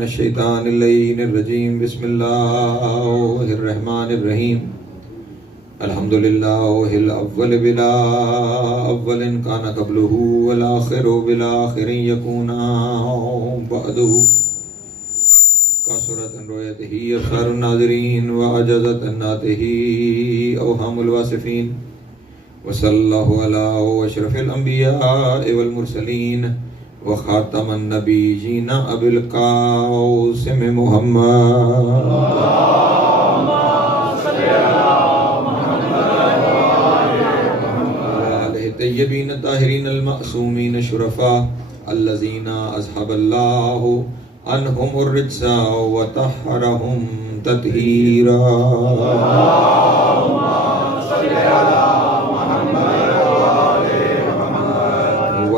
الشیطان اللعین الرجیم بسم اللہ الرحمن الرحیم الحمدللہ الاول بلا اول کان قبلہ والآخر بلا آخر یکونا بعدہ کثرت رؤیتہ ابصار الناظرین وعجزت عناتہ اوہام الواصفین وصلی اللہ علی اشرف الانبیاء والمرسلین وخاتم النبیین ابی القاسم محمد وآلہ الطیبین الطاہرین المعصومین الشرفاء الذین اذھب اللہ عنہم الرجس وطہرہم تطہیرا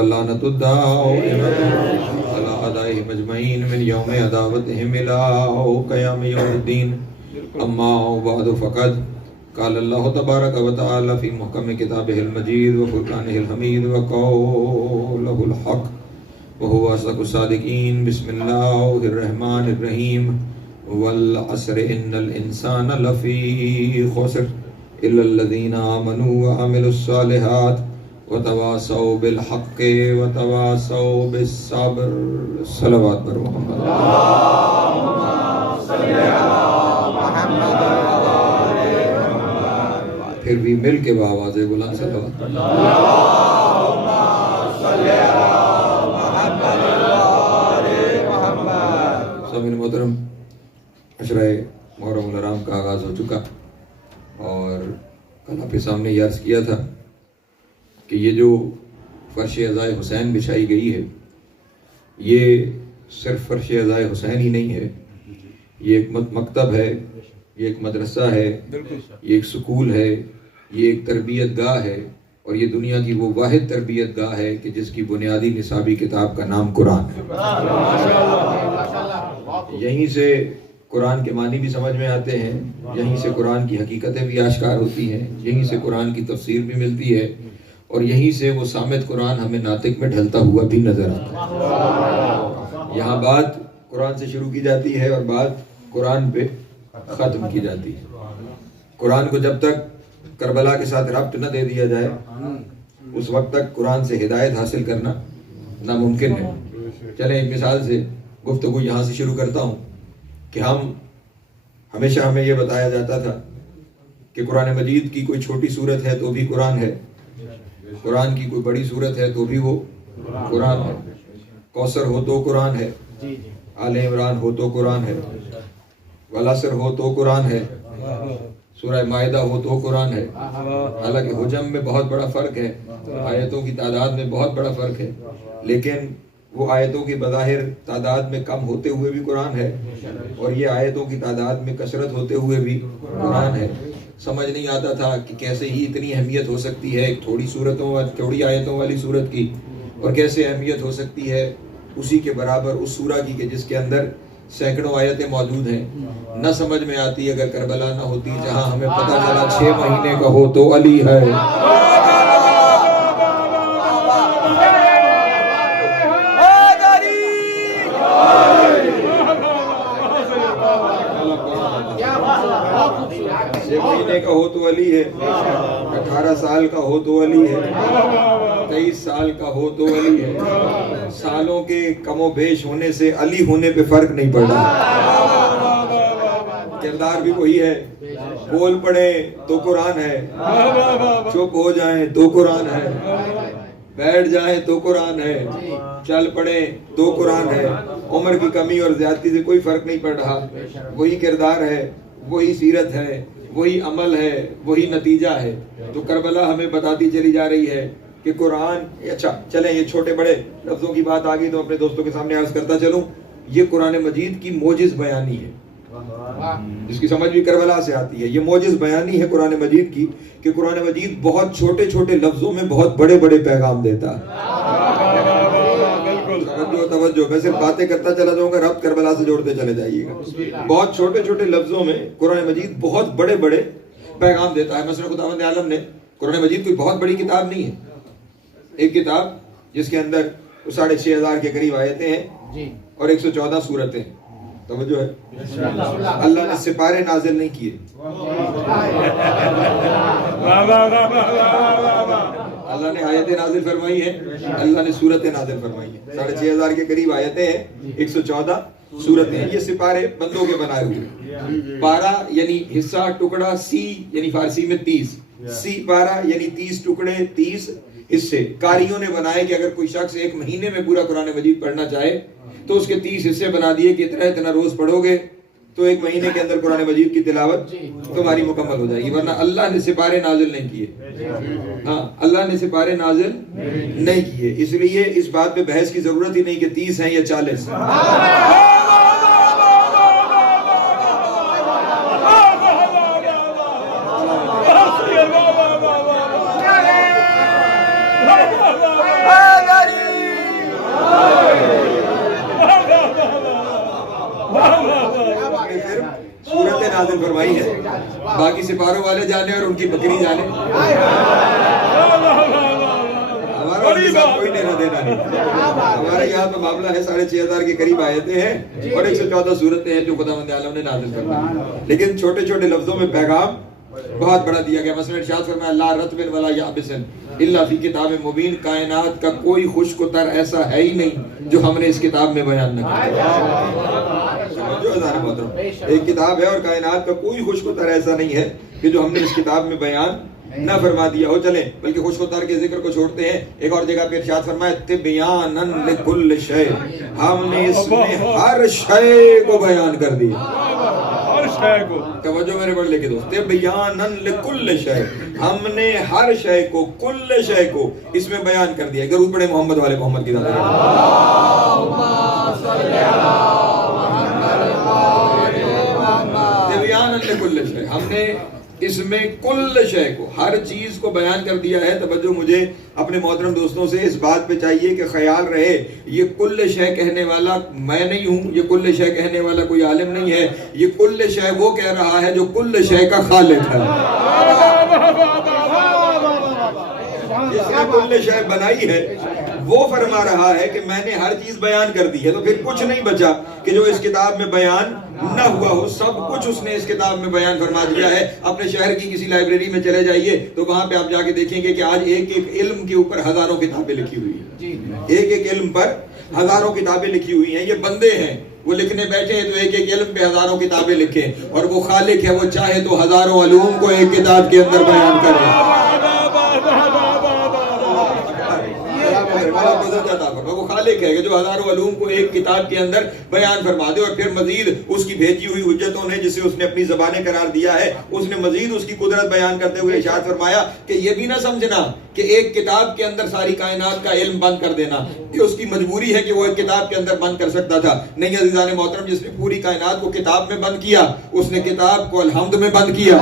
لعنت الدائمۃ علی اعدائهم اجمعین من یوم عداوتهم الى قیام یوم الدین اما بعد فقد قال اللہ تبارک وتعالی فی محکم کتابہ المجید وفرقانہ الحمید وقولہ الحق وهو اصدق الصادقین بسم اللہ الرحمن الرحیم والعصر ان الانسان لفی خسر الا الذین آمنوا وعملوا الصالحات وتواصوا بالحق وتواصوا بالصبر صلوات پر محمد اللہم صلی علی محمد پھر بھی مل کے بآواز بلند صلوات اللہم صلی علی محمد سامعین محترم عشرہ محرم الحرام کا آغاز ہو چکا اور کل آپ کے سامنے یہ عرض کیا تھا کہ یہ جو فرش عزائے حسین بچھائی گئی ہے یہ صرف فرش عزائے حسین ہی نہیں ہے، یہ ایک مکتب ہے، یہ ایک مدرسہ ہے، یہ ایک سکول ہے، یہ ایک تربیت گاہ ہے، اور یہ دنیا کی وہ واحد تربیت گاہ ہے کہ جس کی بنیادی نصابی کتاب کا نام قرآن ہے۔ یہیں سے قرآن کے معنی بھی سمجھ میں آتے ہیں، یہیں سے قرآن کی حقیقتیں بھی آشکار ہوتی ہیں، یہیں سے قرآن کی تفسیر بھی ملتی ہے، اور یہیں سے وہ صامت قرآن ہمیں ناطق میں ڈھلتا ہوا بھی نظر آتا ہے۔ یہاں بات قرآن سے شروع کی جاتی ہے اور بات قرآن پہ ختم کی جاتی ہے۔ قرآن کو جب تک کربلا کے ساتھ ربط نہ دے دیا جائے اس وقت تک قرآن سے ہدایت حاصل کرنا ناممکن ہے۔ چلیں ایک مثال سے گفتگو یہاں سے شروع کرتا ہوں کہ ہمیشہ ہمیں یہ بتایا جاتا تھا کہ قرآن مجید کی کوئی چھوٹی صورت ہے تو بھی قرآن ہے، قرآن کی کوئی بڑی صورت ہے تو بھی وہ قرآن ہے، کوثر ہو تو قرآن ہے، آل عمران ہو تو قرآن ہے، والعصر ہو تو قرآن ہے، سورہ مائدہ ہو تو قرآن ہے۔ حالانکہ حجم میں بہت بڑا فرق ہے، آیتوں کی تعداد میں بہت بڑا فرق ہے، لیکن وہ آیتوں کی بظاہر تعداد میں کم ہوتے ہوئے بھی قرآن ہے، اور یہ آیتوں کی تعداد میں کثرت ہوتے ہوئے بھی قرآن ہے۔ سمجھ نہیں آتا تھا کہ کیسے ہی اتنی اہمیت ہو سکتی ہے ایک تھوڑی آیتوں والی سورت کی، اور کیسے اہمیت ہو سکتی ہے اسی کے برابر اس سورہ کی کہ جس کے اندر سینکڑوں آیتیں موجود ہیں۔ نہ سمجھ میں آتی اگر کربلا نہ ہوتی، جہاں ہمیں پتہ چلا 6 مہینے کا ہو تو علی ہے۔ مہینے کا ہو تو علی ہے، 18 سال کا ہو تو علی ہے، 23 سال کا ہو تو علی ہے۔ سالوں کے کم و بیش ہونے سے علی ہونے پہ فرق نہیں پڑ رہا، کردار بھی وہی ہے۔ بول پڑے تو قرآن ہے، چپ ہو جائیں تو قرآن ہے، بیٹھ جائیں تو قرآن ہے، چل پڑے تو قرآن ہے۔ عمر کی کمی اور زیادتی سے کوئی فرق نہیں پڑ رہا، وہی کردار ہے، وہی سیرت ہے، وہی عمل ہے، وہی نتیجہ ہے۔ تو کربلا ہمیں بتاتی چلی جا رہی ہے کہ قرآن، اچھا چلیں یہ چھوٹے بڑے لفظوں کی بات آ گئی تو اپنے دوستوں کے سامنے عرض کرتا چلوں، یہ قرآن مجید کی موجز بیانی ہے۔ جس کی سمجھ بھی کربلا سے آتی ہے. یہ موجز بیانی ہے قرآن مجید کی کہ قرآن مجید بہت چھوٹے چھوٹے لفظوں میں بہت بڑے بڑے پیغام دیتا ہے. توجہ, میں صرف باتیں کرتا چلا جاؤں گا, ربط کربلا سے جوڑتے چلے جائیے گا. بہت چھوٹے چھوٹے لفظوں میں قرآن مجید بہت بڑے بڑے پیغام دیتا ہے. مثلا خداوند عالم نے, قرآن مجید کوئی بہت بڑی کتاب نہیں ہے, ایک کتاب جس کے اندر 6,500 کے قریب آیتیں ہیں اور 114 سورتیں. توجہ ہے, اللہ نے سپارے نازل نہیں کیے, اللہ نے آیتیں نازل فرمائی ہیں, اللہ نے سورتیں نازل فرمائی ہیں. 6,500 کے قریب آیتیں ہیں, 114 سورتیں ہیں. یہ سپارے بندوں کے بنائے ہوئے. پارا یعنی حصہ, ٹکڑا, سی یعنی فارسی میں 30, سی پارا یعنی 30 ٹکڑے, 30 حصے. قاریوں نے بنائے کہ اگر کوئی شخص ایک مہینے میں پورا قرآن مجید پڑھنا چاہے تو اس کے 30 حصے بنا دیے کہ اتنا اتنا روز پڑھو گے تو ایک مہینے کے اندر قرآن مجید کی تلاوت تمہاری مکمل ہو جائے گی. ورنہ اللہ نے سپارے نازل نہیں کیے. ہاں, اللہ نے سپارے نازل نہیں کیے. اس لیے اس بات پہ بحث کی ضرورت ہی نہیں کہ 30 ہیں یا 40. سورتیں نازل فرمائی ہے, باقی سپاروں والے جانے اور ان کی بکری جانے. ہمارا ان کے ساتھ کوئی لینا دینا نہیں. ہمارے یہاں تو معاملہ ہے 6,500 کے قریب آیتیں ہیں اور 114 سورتیں ہیں جو خداوند عالم نے نازل فرمائی. لیکن چھوٹے چھوٹے لفظوں میں پیغام بہت بڑا دیا گیا. مثلا ارشاد فرمایا لا رطب ولا یابس الا فی کتاب مبین. کائنات کا کوئی خشک و تر ایسا ہے ہی نہیں جو ہم نے اس کتاب میں بیان نہ کیا. ایک کتاب ہے اور کائنات کا کوئی خشک و تر ایسا نہیں ہے کہ جو ہم نے اس کتاب میں بیان نہ فرما دیا ہو. چلیں بلکہ خشک و تر کے ذکر کو چھوڑتے ہیں. ایک اور جگہ پہ ارشاد فرمایا تبیانا لکل شیء, ہم نے اس میں ہر شے کو بیان کر دیا. توجہ میرے بڑے لے کے دوست, تبیانا لکل شیء, ہم نے ہر شے کو, کل شے کو اس میں بیان کر دیا. ضرور پڑھے محمد والے محمد کی ذات. ہم نے اس میں کل شے کو, ہر چیز کو بیان کر دیا ہے. توجہ مجھے اپنے محترم دوستوں سے اس بات پہ چاہیے کہ خیال رہے یہ کل شے کہنے والا میں نہیں ہوں, یہ کل شے کہنے والا کوئی عالم نہیں ہے. یہ کل شے وہ کہہ رہا ہے جو کل شے کا خالق ہے, جس نے کل شے بنائی ہے وہ فرما رہا ہے کہ میں نے ہر چیز بیان کر دی ہے. تو پھر کچھ نہیں بچا کہ جو اس کتاب میں بیان نہ ہوا ہو. سب کچھ اس نے اس کتاب میں بیان فرما دیا ہے. اپنے شہر کی کسی لائبریری میں چلے جائیے تو وہاں پہ آپ جا کے دیکھیں گے کہ آج ایک ایک علم کے اوپر ہزاروں کتابیں لکھی ہوئی ہیں. ایک ایک علم پر ہزاروں کتابیں لکھی ہوئی ہیں. یہ بندے ہیں, وہ لکھنے بیٹھے ہیں تو ایک ایک علم پہ ہزاروں کتابیں لکھیں. اور وہ خالق ہے, وہ چاہے تو ہزاروں علوم کو ایک کتاب کے اندر بیان کرے. وہ خالق ہے کہ جو ہزاروں علوم کو ایک کتاب کے اندر بیان فرما دے. اور پھر مزید اس کی بھیجی ہوئی حجتوں نے, جسے اس نے اپنی زبانیں قرار دیا ہے, اس نے مزید اس کی قدرت بیان کرتے ہوئے ارشاد فرمایا کہ یہ بھی نہ سمجھنا کہ ایک کتاب کے اندر ساری کائنات کا علم بند کر دینا یہ اس کی مجبوری ہے کہ وہ ایک کتاب کے اندر بند کر سکتا تھا. نہیں عزیزان محترم, جس نے پوری کائنات کو کتاب میں بند کیا اس نے کتاب کو الحمد میں بند کیا.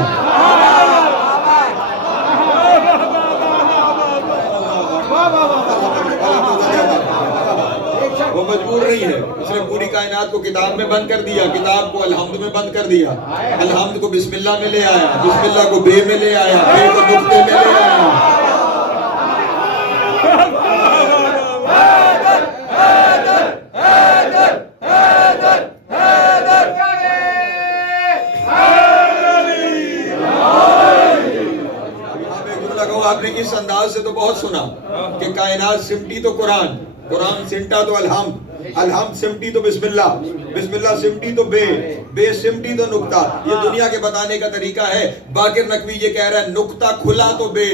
وہ مجبور نہیں ہے, اس نے پوری کائنات کو کتاب میں بند کر دیا, کتاب کو الحمد میں بند کر دیا. الحمد کو بسم اللہ میں لے آیا, بسم اللہ کو بے میں لے آیا, بے کو نقطے میں لے آیا. آپ نے اس انداز سے تو بہت سنا کہ کائنات سمٹی تو قرآن, قرآن سمٹا تو الحمد, الحمد سمٹی تو بسم اللہ, بسم اللہ سمٹی تو بے, بے سمٹی تو نقطہ. یہ دنیا کے بتانے کا طریقہ ہے. باقر نقوی یہ کہہ رہا ہے نقطہ کھلا تو بے.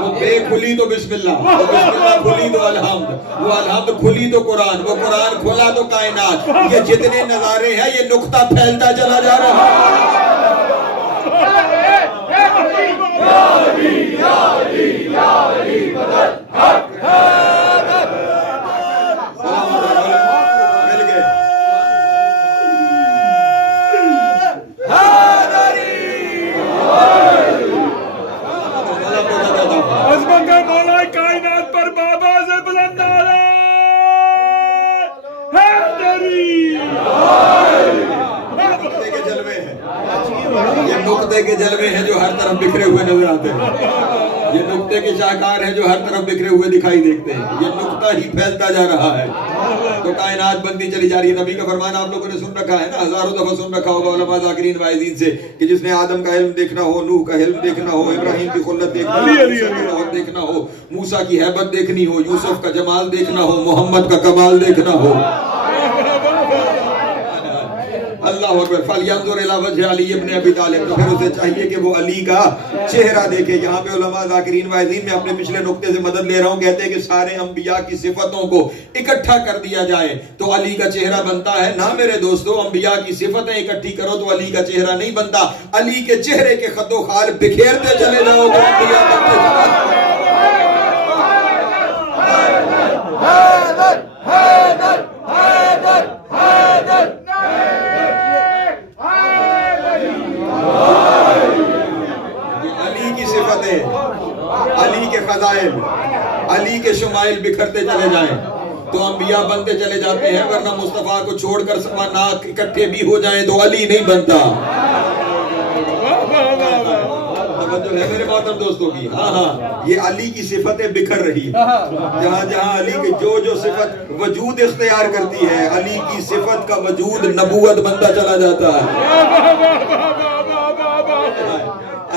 وہ بے کھلی تو بسم اللہ, وہ بسم اللہ کھلی تو الحمد, وہ الحمد کھلی تو قرآن, وہ قرآن کھلا تو کائنات. یہ جتنے نظارے ہیں یہ نقطہ پھیلتا چلا جا رہا ہے. جو ہر طرف بکھرے ہوئے نظر آتے ہیں، یہ نقطے کے شاہکار ہیں جو ہر طرف بکھرے ہوئے دکھائی دیتے ہیں، یہ نقطہ ہی پھیلتا جا رہا ہے تو کائنات بنتی چلی جا رہی ہے۔ نبی کا فرمان آپ لوگوں نے سن رکھا ہے نا، ہزاروں دفعہ سن رکھا ہوگا علماء ذاکرین واعظین سے، کہ جس نے آدم کا علم دیکھنا ہو، نوح کا علم دیکھنا ہو، ابراہیم کی خلت دیکھنا ہو، اور دیکھنا ہو، موسیٰ کی ہیبت دیکھنی ہو، یوسف کا جمال دیکھنا ہو، محمد کا کمال دیکھنا ہو، اللہ اکبر، فَلْيَنْظُرْ إِلَىٰ وَجْهِ عَلِيِّ بْنِ أَبِي طَالِبٍ، تو پھر اسے چاہیے کہ وہ علی کا چہرہ دیکھے۔ یہاں پہ علماء ذاکرین واعظین میں اپنے پچھلے نقطے سے مدد لے رہا ہوں، کہتے ہیں کہ سارے انبیاء کی صفتوں کو اکٹھا کر دیا جائے تو علی کا چہرہ بنتا ہے نا میرے دوستو۔ انبیاء کی صفتیں اکٹھی کرو تو علی کا چہرہ نہیں بنتا، علی کے چہرے کے خط و خال بکھیرتے چلے جاؤ تو انبیاء بنتے چلے جاؤ۔ علی کے فضائل، علی کے شمائل بکھرتے چلے جائیں تو انبیاء بنتے چلے جاتے ہیں، ورنہ مصطفیٰ کو چھوڑ کر سمانات اکٹھے بھی ہو جائیں تو علی نہیں بنتا۔ توجہ ہے میرے محترم دوستوں کی؟ ہاں یہ علی کی صفتیں بکھر رہی ہیں، جہاں جہاں علی کی جو صفت وجود اختیار کرتی ہے، علی کی صفت کا وجود نبوت بنتا چلا جاتا ہے،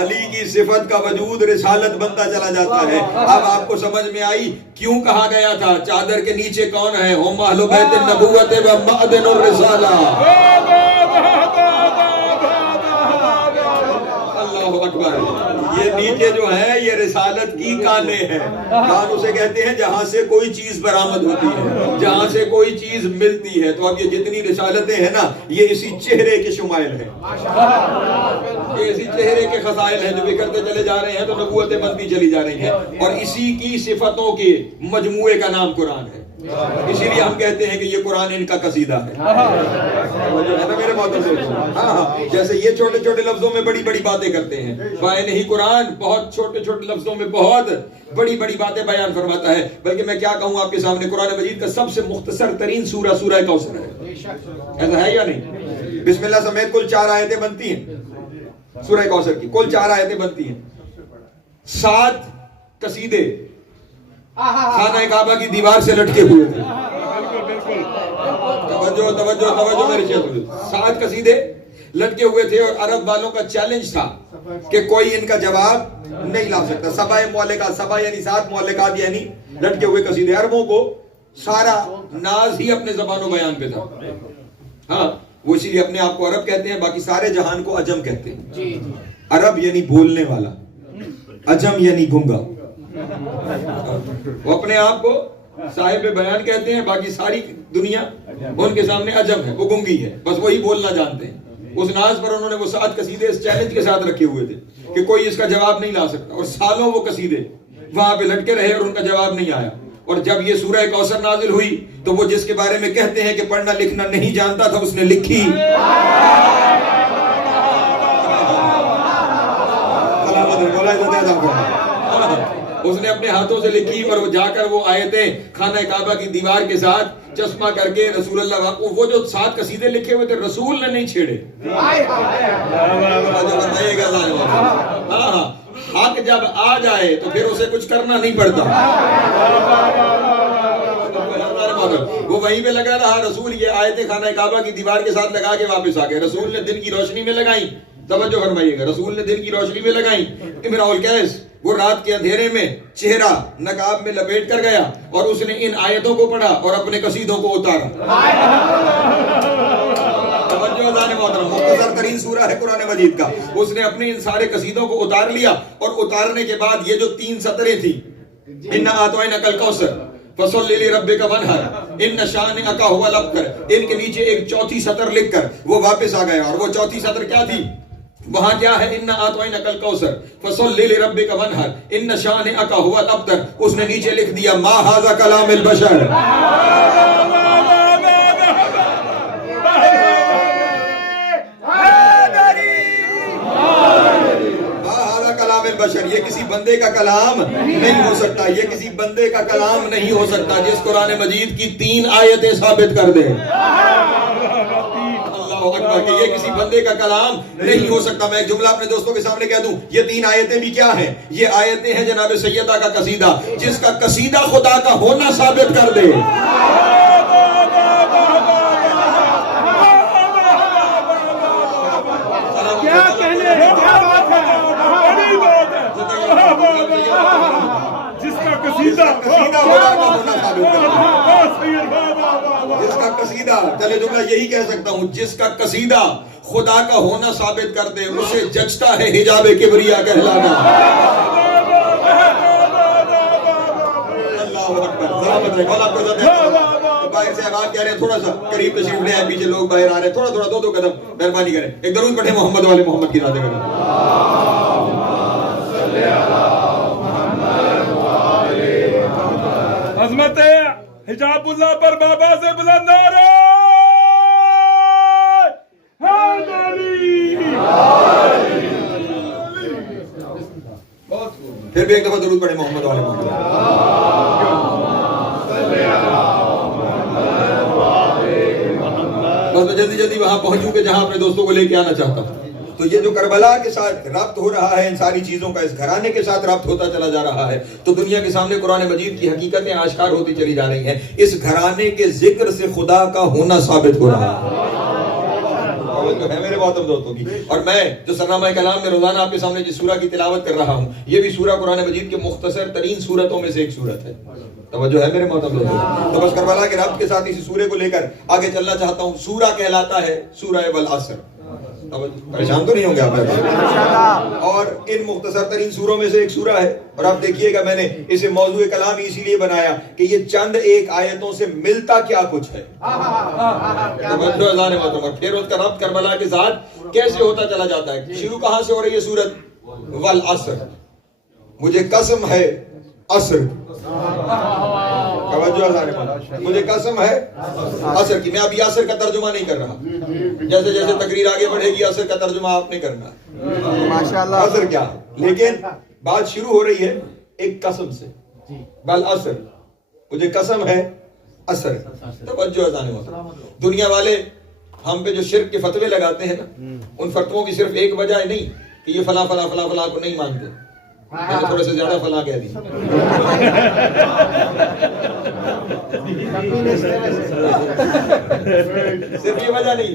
علی کی صفت کا وجود رسالت بنتا چلا جاتا ہے۔ اب آپ کو سمجھ میں آئی کیوں کہا گیا تھا چادر کے نیچے کون ہے؟ ہم اہل بیت النبوت و معدن الرسالہ۔ اللہ اکبر، یہ نیچے جو ہے یہ رسالت کی کانیں ہیں، کان اسے کہتے ہیں جہاں سے کوئی چیز برآمد ہوتی ہے، جہاں سے کوئی چیز ملتی ہے۔ تو اب یہ جتنی رسالتیں ہیں نا یہ اسی چہرے کے شمائل ہیں، یہ اسی چہرے کے خصائل ہیں جو بکھرتے چلے جا رہے ہیں تو نبوتیں بنتی چلی جا رہی ہیں، اور اسی کی صفتوں کے مجموعے کا نام قرآن ہے۔ اسی لیے ہم کہتے ہیں کہ یہ قرآن ان کا قصیدہ ہے میرے محترم دوستو۔ ہاں جیسے یہ چھوٹے چھوٹے لفظوں میں بڑی بڑی باتیں کرتے ہیں، فائن ہی قرآن بہت چھوٹے چھوٹے لفظوں میں بہت بڑی بڑی باتیں بیان فرماتا ہے۔ بلکہ میں کیا کہوں آپ کے سامنے، قرآن مجید کا سب سے مختصر ترین سورہ سورہ کوثر ہے، ایسا ہے یا نہیں؟ بسم اللہ سمیت کل 4 آیتیں بنتی ہیں، سورہ کوثر کی کل 4 آیتیں بنتی ہیں، 7 قصیدے خانہ کعبہ کی دیوار سے لٹکے ہوئے تھے۔ توجہ توجہ توجہ میرے شیخ، 7 قصیدے لٹکے ہوئے تھے، اور عرب والوں کا چیلنج تھا کہ کوئی ان کا جواب نہیں لا سکتا۔ 7 معلقات، 7 یعنی 7 معلقات یعنی لٹکے ہوئے قصیدے۔ عربوں کو سارا ناز ہی اپنے زبان و بیان پہ تھا، ہاں وہ اسی لیے اپنے آپ کو عرب کہتے ہیں، باقی سارے جہان کو عجم کہتے ہیں۔ عرب یعنی بولنے والا، عجم یعنی گنگا۔ وہ اپنے آپ کو صاحب بیان کہتے ہیں، باقی ساری دنیا ان کے سامنے عجم ہے، وہ گنگی ہے، بس وہی بولنا جانتے ہیں۔ اس ناز پر انہوں نے وہ 7 قصیدے اس چیلنج کے ساتھ رکھے ہوئے تھے کہ کوئی اس کا جواب نہیں لا سکتا، اور سالوں وہ قصیدے وہاں پہ لٹکے رہے اور ان کا جواب نہیں آیا۔ اور جب یہ سورہ کوثر نازل ہوئی تو وہ جس کے بارے میں کہتے ہیں کہ پڑھنا لکھنا نہیں جانتا تھا، اس نے لکھی، اس نے اپنے ہاتھوں سے لکھی، اور وہ جا کر وہ آیتیں خانہ کعبہ کی دیوار کے ساتھ چشمہ کر کے رسول اللہ، وہ جو 7 قصیدے لکھے ہوئے تھے رسول نے نہیں چھیڑے۔ ہاں حق جب آ جائے تو پھر اسے کچھ کرنا نہیں پڑتا، وہ وہیں پہ لگا رہا۔ رسول یہ آیتیں خانہ کعبہ کی دیوار کے ساتھ لگا کے واپس آ گئے۔ رسول نے دن کی روشنی میں لگائیں، توجہ فرمائیے گا، رسول نے دن کی روشنی میں لگائیں۔ امراء القیس وہ رات کے اندھیرے میں چہرہ نقاب میں لپیٹ کر گیا اور اس نے ان آیتوں کو پڑھا اور اپنے قصیدوں کو اتارا۔ مختصر ترین سورہ ہے قرآن مجید کا، اس نے اپنے ان سارے قصیدوں کو اتار لیا، اور اتارنے کے بعد یہ جو 3 سطریں تھی، اِنَّا أَعْطَيْنَاكَ الْكَوْثَرَ فَصَلِّ لِرَبِّكَ وَانْحَرْ إِنَّ شَانِئَكَ هُوَ الْأَبْتَرُ، ان کے نیچے ایک 4تھی سطر لکھ کر وہ واپس آ گیا، اور وہ 4تھی سطر کیا تھی؟ وہاں کیا ہے؟ اِنَّا أَعْطَيْنَاكَ الْكَوْثَرَ فَصَلِّ لِرَبِّكَ وَانْحَرْ إِنَّ شَانِئَكَ هُوَ الْأَبْتَرُ، اس نے نیچے لکھ دیا مَا هَذَا كَلَامُ الْبَشَرِ۔ یہ کسی بندے کا کلام نہیں ہو سکتا، یہ کسی بندے کا کلام نہیں ہو سکتا جس قرآن مجید کی 3 آیتیں ثابت کر دیں۔ اللہ اکبر کہ یہ کسی بندے کا کلام نہیں ہو سکتا. میں ایک جملہ اپنے دوستوں کے سامنے کہہ دوں, یہ 3 آیتیں بھی کیا ہیں؟ یہ آیتیں ہیں جناب سیدہ کا قصیدہ, جس کا قصیدہ خدا کا ہونا ثابت کر دے. کیا کہنے, کیا بات ہے, بڑی بات ہے. جس کا قصیدہ خدا کا ہونا ثابت کر دے. جس کا قصیدہ, چلے جملہ یہی کہہ سکتا ہوں, جس کا قصیدہ خدا کا ہونا ثابت کر دے, اسے جچتا ہے حجاب کبریا کہلانا. اللہ اکبر. باہر سے آواز کہہ رہے ہیں, تھوڑا سا قریب تشریف لے آئے, پیچھے لوگ باہر آ رہے ہیں, تھوڑا تھوڑا 2 قدم مہربانی کریں. ایک درود پڑھیں محمد والے محمد کی ذات کریں. عظمت حجاب اللہ پر بابا سے بلند نعرہ حیدری. پھر بھی ایک دفعہ درود پڑھیں محمد والے محمد. بس میں جلدی جلدی وہاں پہنچوں کہ جہاں اپنے دوستوں کو لے کے آنا چاہتا ہوں. تو یہ جو کربلا کے ساتھ ربط ہو رہا ہے, ان ساری چیزوں کا اس گھرانے کے ساتھ ربط ہوتا چلا جا رہا ہے, تو دنیا کے سامنے قرآن مجید کی حقیقتیں آشکار ہوتی چلی جا رہی ہیں. اس گھرانے کے ذکر سے خدا کا ہونا ثابت ہو رہا ہے. جو ہے میرے محترم دوستوں کی, اور میں جو سرنامہ کلام میں روزانہ آپ کے سامنے جس سورہ کی تلاوت کر رہا ہوں, یہ بھی سورہ قرآن مجید کے مختصر ترین سورتوں میں سے ایک سورت ہے. توجہ ہے میرے محترم دوستوں. تو بس کربلا کے ربط کے ساتھ اسی سورے کو لے کر آگے چلنا چاہتا ہوں. سورہ کہلاتا ہے سورہ والعصر. پریشان تو نہیں ہوں گے آپ, اور ان مختصر ترین سوروں میں سے ایک سورہ ہے. اور آپ دیکھیے گا, میں نے اسے موضوع کلام اسی لیے بنایا کہ یہ چند ایک آیتوں سے ملتا کیا کچھ ہے. پھر اس کا ربط کربلا کے ساتھ کیسے ہوتا چلا جاتا ہے. شروع کہاں سے ہو رہی ہے سورت؟ والعصر, مجھے قسم ہے عصر. مجھے قسم ہے عصر کی. میں ابھی عصر کا ترجمہ نہیں کر رہا, جیسے جیسے تقریر آگے بڑھے گی عصر کا ترجمہ آپ نے کرنا. عصر کیا ہے, لیکن بات شروع ہو رہی ہے ایک قسم سے. والعصر, مجھے قسم ہے عصر. توجہ اذان ہوتا. دنیا والے ہم پہ جو شرک کے فتوے لگاتے ہیں نا, ان فتووں کی صرف ایک وجہ نہیں کہ یہ فلاں فلاں فلاں فلاں کو نہیں مانتے. میں نے تھوڑے سے زیادہ فلاں کہہ دی. صرف یہ وجہ نہیں,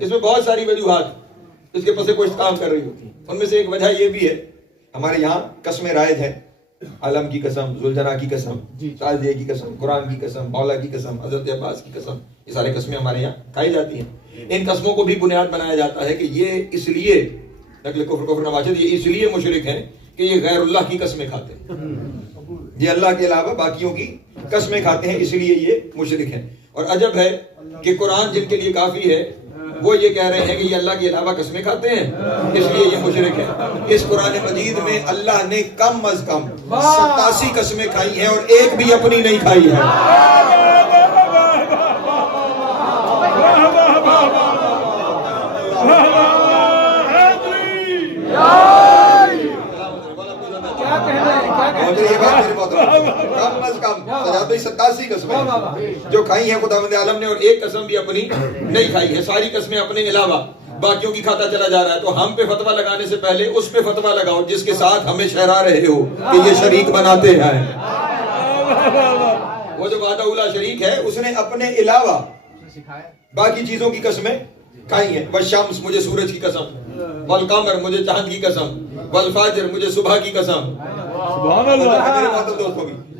اس میں بہت ساری وجوہات اس کے پس کوئی کام کر رہی ہوتی ہیں. ان میں سے ایک وجہ یہ بھی ہے, ہمارے یہاں قسمیں رائج ہیں. علم کی قسم, ذوالجلال کی قسم, ساجدہ کی قسم, قرآن کی قسم, مولا کی قسم, حضرت عباس کی قسم, یہ سارے قسمیں ہمارے یہاں کھائی جاتی ہیں. ان قسموں کو بھی بنیاد بنایا جاتا ہے کہ یہ اس لیے نقل کفر نواشد, یہ اس لیے مشرک ہیں کہ یہ غیر اللہ کی قسمیں کھاتے ہیں. یہ اللہ کے علاوہ باقیوں کی قسمیں کھاتے ہیں, اس لیے یہ مشرک ہیں. اور عجب ہے کہ قرآن جن کے لیے کافی ہے وہ یہ کہہ رہے ہیں کہ یہ اللہ کے علاوہ قسمیں کھاتے ہیں, اس لیے یہ مشرک ہے. اس قرآن مجید میں اللہ نے کم از کم 87 قسمیں کھائی ہیں اور ایک بھی اپنی نہیں کھائی ہے. کم از کم 87 قسمیں جو کھائی ہیں خداوند عالم نے, اور ایک قسم بھی اپنی نہیں کھائی ہے. ساری قسمیں اپنے علاوہ باقیوں کی کھاتا چلا جا رہا ہے. تو ہم پہ فتویٰ لگانے سے پہلے اس پہ فتویٰ لگاؤ جس کے ساتھ ہمیں شہرا رہے ہو کہ یہ شریک بناتے ہیں. وہ جو وعدہ اولا شریک ہے, اس نے اپنے علاوہ باقی چیزوں کی قسمیں کھائی ہیں. والشمس, مجھے سورج کی قسم, والقمر, مجھے چاند کی قسم, والفجر, مجھے صبح کی قسم. سبحان اللہ.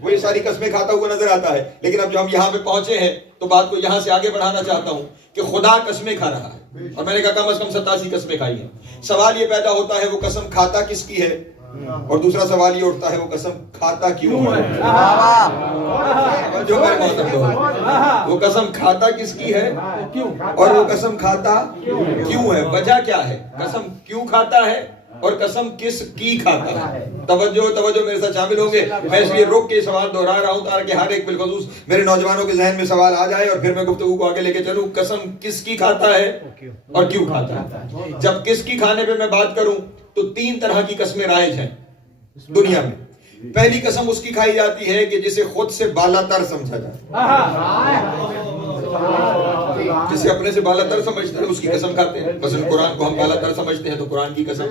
وہ یہ ساری قسمیں کھاتا ہوا نظر آتا ہے. لیکن اب جو ہم یہاں پہ پہنچے ہیں تو بات کو یہاں سے آگے بڑھانا چاہتا ہوں کہ خدا قسمیں کھا رہا ہے, اور میں نے کہا کم از کم 87 قسمیں کھائی ہیں. سوال یہ پیدا ہوتا ہے وہ قسم کھاتا کس کی ہے, اور دوسرا سوال یہ اٹھتا ہے وہ قسم کھاتا کیوں ہے. جو وہ قسم کھاتا کس کی ہے اور وہ قسم کھاتا کیوں ہے, وجہ کیا ہے, قسم کیوں کھاتا ہے اور قسم کس کی کھاتا ہے. توجہ میرے ساتھ شامل ہوں گے. میں اس لیے روک کے سوال دہرا رہا ہوں تاکہ ہر ایک بالخصوص میرے نوجوانوں کے ذہن میں سوال آ جائے, اور پھر میں گفتگو کو آگے لے کے چلوں. قسم کس کی کھاتا ہے اور کیوں کھاتا ہے. جب کس کی کھانے پہ میں بات کروں تو 3 طرح کی قسمیں رائج ہیں دنیا میں. پہلی قسم اس کی کھائی جاتی ہے کہ جسے خود سے بالا تر سمجھا جائے. جسے اپنے سے بالا تر سمجھتے ہیں اس کی قسم کھاتے ہیں. مثلا قرآن کو ہم بالا تر سمجھتے ہیں تو قرآن کی قسم,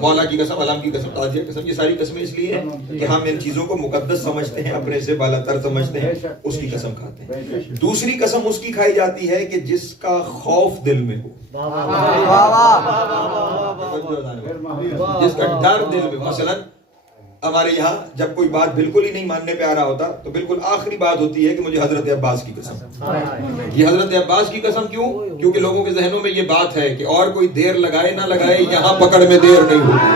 مولا کی قسم, علام کی قسم, تاجیہ کی قسم. یہ ساری قسمیں اس لیے ہیں کہ ہم ان چیزوں کو مقدس سمجھتے ہیں, اپنے سے بالا تر سمجھتے ہیں, اس کی قسم کھاتے ہیں. دوسری قسم اس کی کھائی جاتی ہے کہ جس کا خوف دل میں ہو, جس کا ڈر دل میں. مثلا ہمارے یہاں جب کوئی بات بالکل ہی نہیں ماننے پہ آ رہا ہوتا تو بالکل آخری بات ہوتی ہے کہ مجھے حضرت عباس کی قسم. یہ حضرت عباس کی قسم کیوں؟ کیونکہ لوگوں کے ذہنوں میں یہ بات ہے کہ اور کوئی دیر لگائے نہ لگائے, یہاں پکڑ میں دیر نہیں ہوگی.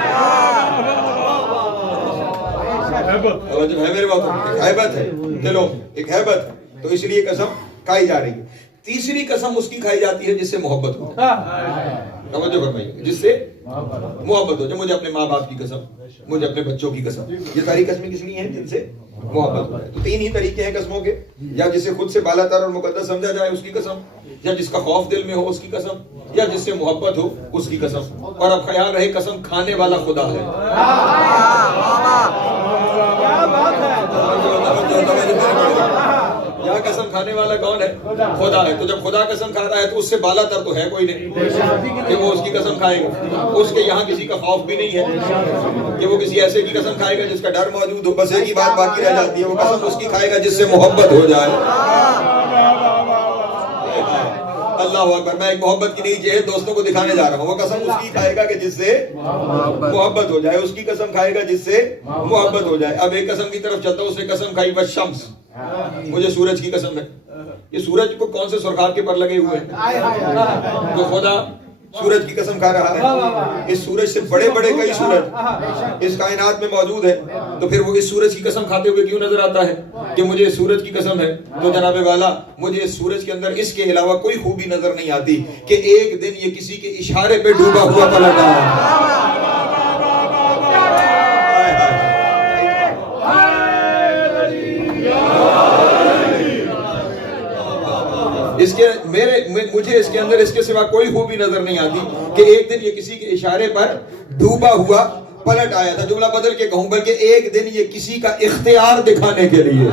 ہے میرے بات, ایک حیبت ہے دلوں میں, ایک حیبت ہے, تو اس لیے قسم کھائی جا رہی ہے. تیسری قسم اس کی کھائی جاتی ہے جس سے محبت ہو. توجہ فرمائیے, جس سے محبت ہو. جب مجھے اپنے ماں باپ کی قسم, مجھے اپنے بچوں کی قسم, یہ ساری قسمیں کس لیے ہیں؟ جن سے محبت ہو جائے. تو تین ہی طریقے ہیں قسموں کے, یا جسے خود سے بالا تر اور مقدس سمجھا جائے اس کی قسم, یا جس کا خوف دل میں ہو اس کی قسم, یا جس سے محبت ہو اس کی قسم. اور اب خیال رہے قسم کھانے والا خدا ہے. یا قسم کھانے والا کون ہے؟ خدا ہے. تو جب خدا قسم کھا رہا ہے تو اس سے بالا تر تو ہے کوئی نہیں کہ وہ اس کی قسم کھائے گا. اس کے یہاں کسی کا خوف بھی نہیں ہے کہ وہ کسی ایسے کی قسم کھائے گا جس کا ڈر موجود ہو. بس ایک ہی بات باقی رہ جاتی ہے, وہ قسم اس کی کھائے گا جس سے محبت ہو جائے. اللہ اکبر. میں ایک محبت کی نئی چیز دوستوں کو دکھانے جا رہا ہوں. وہ قسم اس کی کھائے گا کہ جس سے محبت ہو جائے, اس کی قسم کھائے گا جس سے محبت ہو جائے. اب ایک قسم کی طرف چلتا ہوں, اس نے قسم کھائی والشمس, مجھے سورج کی قسم ہے. یہ سورج کو کون سے سرخاب کے پر لگے ہوئے ہیں؟ تو خدا سورج کی قسم کھا رہا ہے. اس سورج سے بڑے بڑے کئی سورج اس کائنات میں موجود ہے, تو پھر وہ اس سورج کی قسم کھاتے ہوئے کیوں نظر آتا ہے کہ مجھے اس سورج کی قسم ہے؟ تو جناب والا, مجھے اس سورج کے اندر اس کے علاوہ کوئی خوبی نظر نہیں آتی کہ ایک دن یہ کسی کے اشارے پہ ڈوبا ہوا پلٹ آیا. اس کے مجھے اس کے اندر اس کے سوا کوئی خوبی نظر نہیں آتی کہ ایک دن یہ کسی کے اشارے پر ڈوبا ہوا پلٹ آیا تھا. جملہ بدل کے کہوں, بلکہ ایک دن یہ کسی کا اختیار دکھانے کے لیے,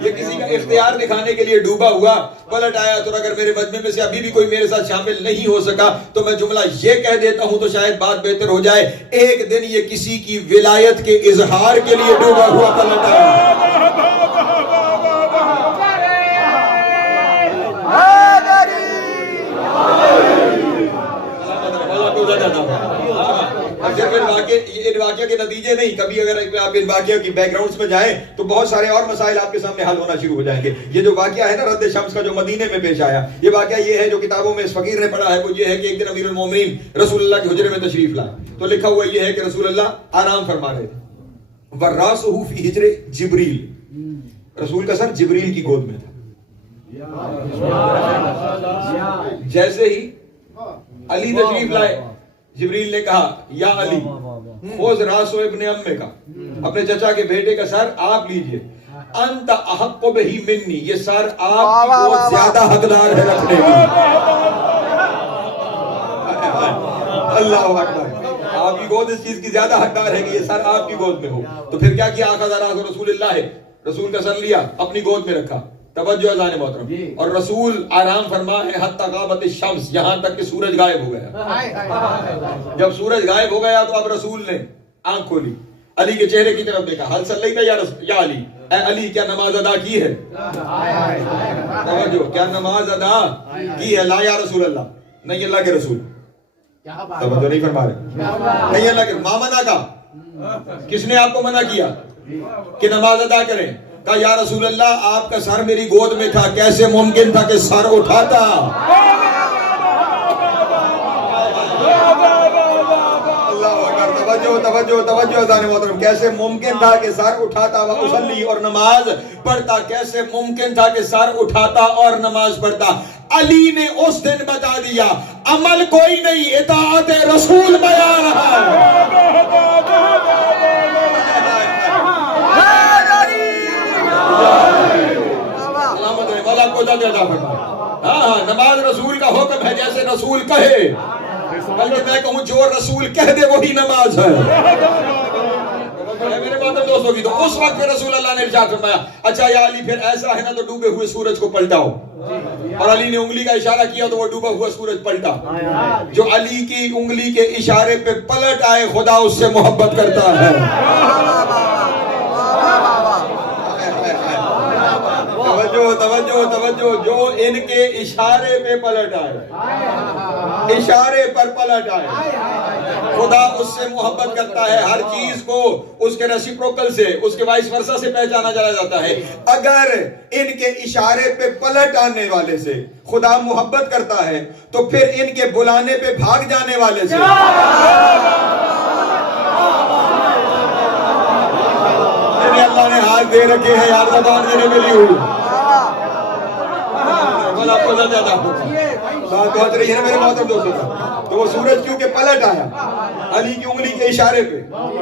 یہ کسی کا اختیار دکھانے کے لیے ڈوبا ہوا پلٹ آیا. تو اگر میرے مجمع میں سے ابھی بھی کوئی میرے ساتھ شامل نہیں ہو سکا تو میں جملہ یہ کہہ دیتا ہوں تو شاید بات بہتر ہو جائے. ایک دن یہ کسی کی ولایت کے اظہار کے لیے ڈوبا ہوا پلٹ آیا. ان واقعہ کے نتیجے نہیں, کبھی اگر آپ ان واقعہ کی بیک گراؤنڈز میں جائیں تو بہت سارے اور مسائل آپ کے سامنے حل ہونا شروع ہو جائیں گے. یہ جو واقعہ ہے نا رد شمس کا, جو مدینے میں پیش آیا, یہ واقعہ یہ ہے جو کتابوں میں اس فقیر نے پڑھا ہے. وہ یہ ہے کہ ایک دن امیر المومنین رسول اللہ کے حجرے میں تشریف لائے, تو لکھا ہوا یہ ہے کہ رسول اللہ آرام فرما رہے تھے. وَرَاسُهُ فِي حِجْرِ جبریل, رسول کا سر جبریل کی گود میں تھا. جیسے ہی علی تشریف لائے, جبریل نے کہا یا علی خذ راس ابن امے کا, اپنے چچا کے بیٹے کا سر آپ لیجئے. انت احق بہی منی, یہ سر آپ کی بہت زیادہ حقدار ہے رکھنے کی. اللہ اکبر, آپ کی گود اس چیز کی زیادہ حقدار ہے کہ یہ سر آپ کی گود میں ہو. تو پھر کیا اخذ راس رسول اللہ ہے, رسول کا سر لیا اپنی گود میں رکھا. توجہ اذان محترم, اور رسول آرام فرما ہے حتی غابت الشمس, یہاں تک کہ سورج غائب ہو گیا. جب سورج غائب ہو گیا تو اب رسول نے آنکھ کھولی, علی کے چہرے کی طرف دیکھا. حل صلیت یا علی, اے علی کیا نماز ادا کی ہے؟ توجہ, کیا نماز ادا کی ہے؟ لا یا رسول اللہ, نہیں اللہ کے رسول. توجہ نہیں فرما رہے, نہیں اللہ کے. ماں منع کا, کس نے آپ کو منع کیا کہ نماز ادا کریں؟ کہا یا رسول اللہ آپ کا سر میری گود میں تھا, کیسے ممکن تھا کہ سر اٹھاتا؟ توجہ اذان محترم, کیسے ممکن تھا کہ سر اٹھاتا و اصلی, اور نماز پڑھتا؟ کیسے ممکن تھا کہ سر اٹھاتا اور نماز پڑھتا؟ علی نے اس دن بتا دیا عمل کوئی نہیں, اطاعت رسول بیا رہا. ہاں, نماز رسول کا حکم ہے, جیسے رسول کہے, بلکہ میں کہوں جو رسول کہہ دے وہی نماز ہے. میرے محترم دوستوں کی تو اس وقت رسول اللہ نے ارشاد فرمایا اچھا یا علی پھر ایسا ہے نا تو ڈوبے ہوئے سورج کو پلٹاؤ. اور علی نے انگلی کا اشارہ کیا تو وہ ڈوبا ہوا سورج پلٹا. جو علی کی انگلی کے اشارے پہ پلٹ آئے خدا اس سے محبت کرتا ہے. توجہ توجہ توجہ. جو ان کے اشارے پہ پلٹ آئے, اشارے پر پلٹ آئے, خدا اس سے محبت کرتا ہے. ہر چیز کو اس کے ریسیپروکل سے, اس کے وائس ورسا سے پہچانا چلا جاتا ہے. اگر ان کے اشارے پہ پلٹ آنے والے سے خدا محبت کرتا ہے تو پھر ان کے بلانے پہ بھاگ جانے والے سے اللہ نے ہاتھ دے رکھے ہیں یار زبان دینے ملی ہوئی. آپ کو زیادہ بات بہت رہی ہے نا میرے محترم دوستوں. تو وہ سورج کیونکہ پلٹ آیا علی کی انگلی کے اشارے پہ,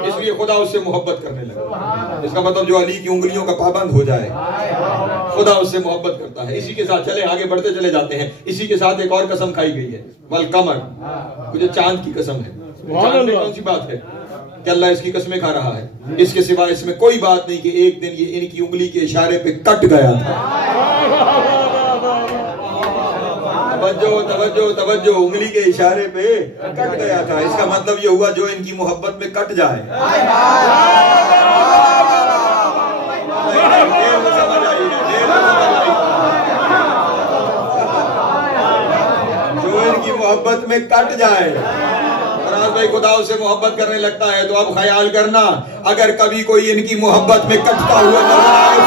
اس لیے خدا اس سے محبت کرنے لگا. اس کا مطلب جو علی کی انگلیوں کا پابند ہو جائے خدا اس سے محبت کرتا ہے. اسی کے ساتھ چلے آگے بڑھتے چلے جاتے ہیں. اسی کے ساتھ ایک اور قسم کھائی گئی ہے, والقمر, مجھے چاند کی قسم ہے. چاند میں کون سی بات ہے کہ اللہ اس کی قسمیں کھا رہا ہے, اس کے سوا اس میں کوئی بات نہیں کہ ایک دن یہ ان کی انگلی کے اشارے پہ کٹ گیا تھا. توجہ توجہ توجہ, انگلی کے اشارے پہ کٹ گیا تھا. اس کا مطلب یہ ہوا جو ان کی محبت میں کٹ جائے. جو ان کی محبت میں کٹ جائے. بھائی خدا اسے محبت کرنے لگتا ہے تو اب خیال کرنا اگر کبھی کوئی ان کی محبت میں کٹتا ہوا نظر آئے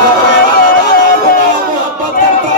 محبت کرتا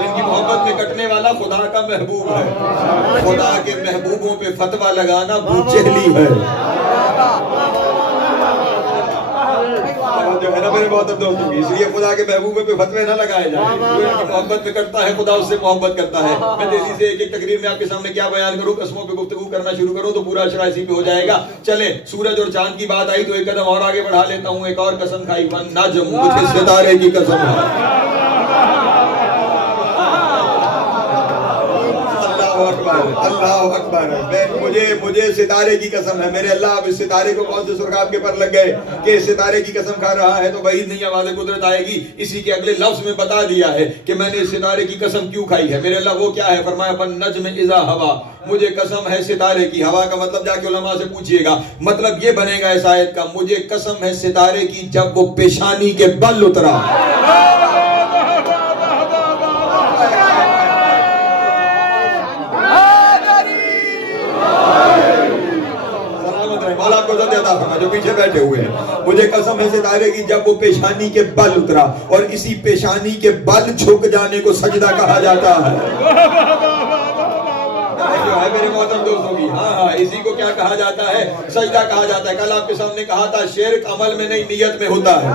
ان کی محبت میں کٹنے والا خدا کا محبوب ہے. خدا کے محبوبوں پہ فتویٰ لگانا بوچہلی ہے. جو ہے نا میرے محترم دوستوں کی, اس لیے خدا کے محبوبے پہ فتوے نہ لگائے جائیں. جو ان کی محبت میں کرتا ہے خدا اس سے محبت کرتا ہے. میں تیزی سے ایک ایک تقریر میں آپ کے سامنے کیا بیان کروں, قسموں پہ گفتگو کرنا شروع کروں تو پورا اشرا اسی پہ ہو جائے گا. چلیں سورج اور چاند کی بات آئی تو ایک قدم اور آگے بڑھا لیتا ہوں. ایک اور قسم کھائی, والنجم, مجھے ستارے کی قسم ہے. اللہ اکبر. مجھے ستارے کی قسم ہے. میرے اللہ اب اس ستارے کو کون سے سرخاب کے پر لگ گئے کہ ستارے کی قسم کھا رہا ہے تو بعید نہیں آواز قدرت آئے گی. اسی کے اگلے لفظ میں بتا دیا ہے کہ میں نے اس ستارے کی قسم کیوں کھائی ہے. میرے اللہ وہ کیا ہے, فرمایا والنجم اذا ہوا, مجھے قسم ہے ستارے کی. ہوا کا مطلب جا کے علماء سے پوچھئے گا, مطلب یہ بنے گا اس آیت کا, مجھے قسم ہے ستارے کی جب وہ پیشانی کے بل اترا. جو پیچھے بیٹھے ہوئے ہیں, مجھے قسم ہے ستارے کی جب وہ پیشانی کے بل اترا, اور اسی پیشانی کے بل جھک جانے کو سجدہ کہا جاتا ہے. جو ہے میرے محترم دوستوں کی, ہاں اسی کو کیا کہا جاتا ہے, سجدہ کہا جاتا ہے. کل آپ کے سامنے کہا تھا شرک عمل میں نہیں نیت میں ہوتا ہے.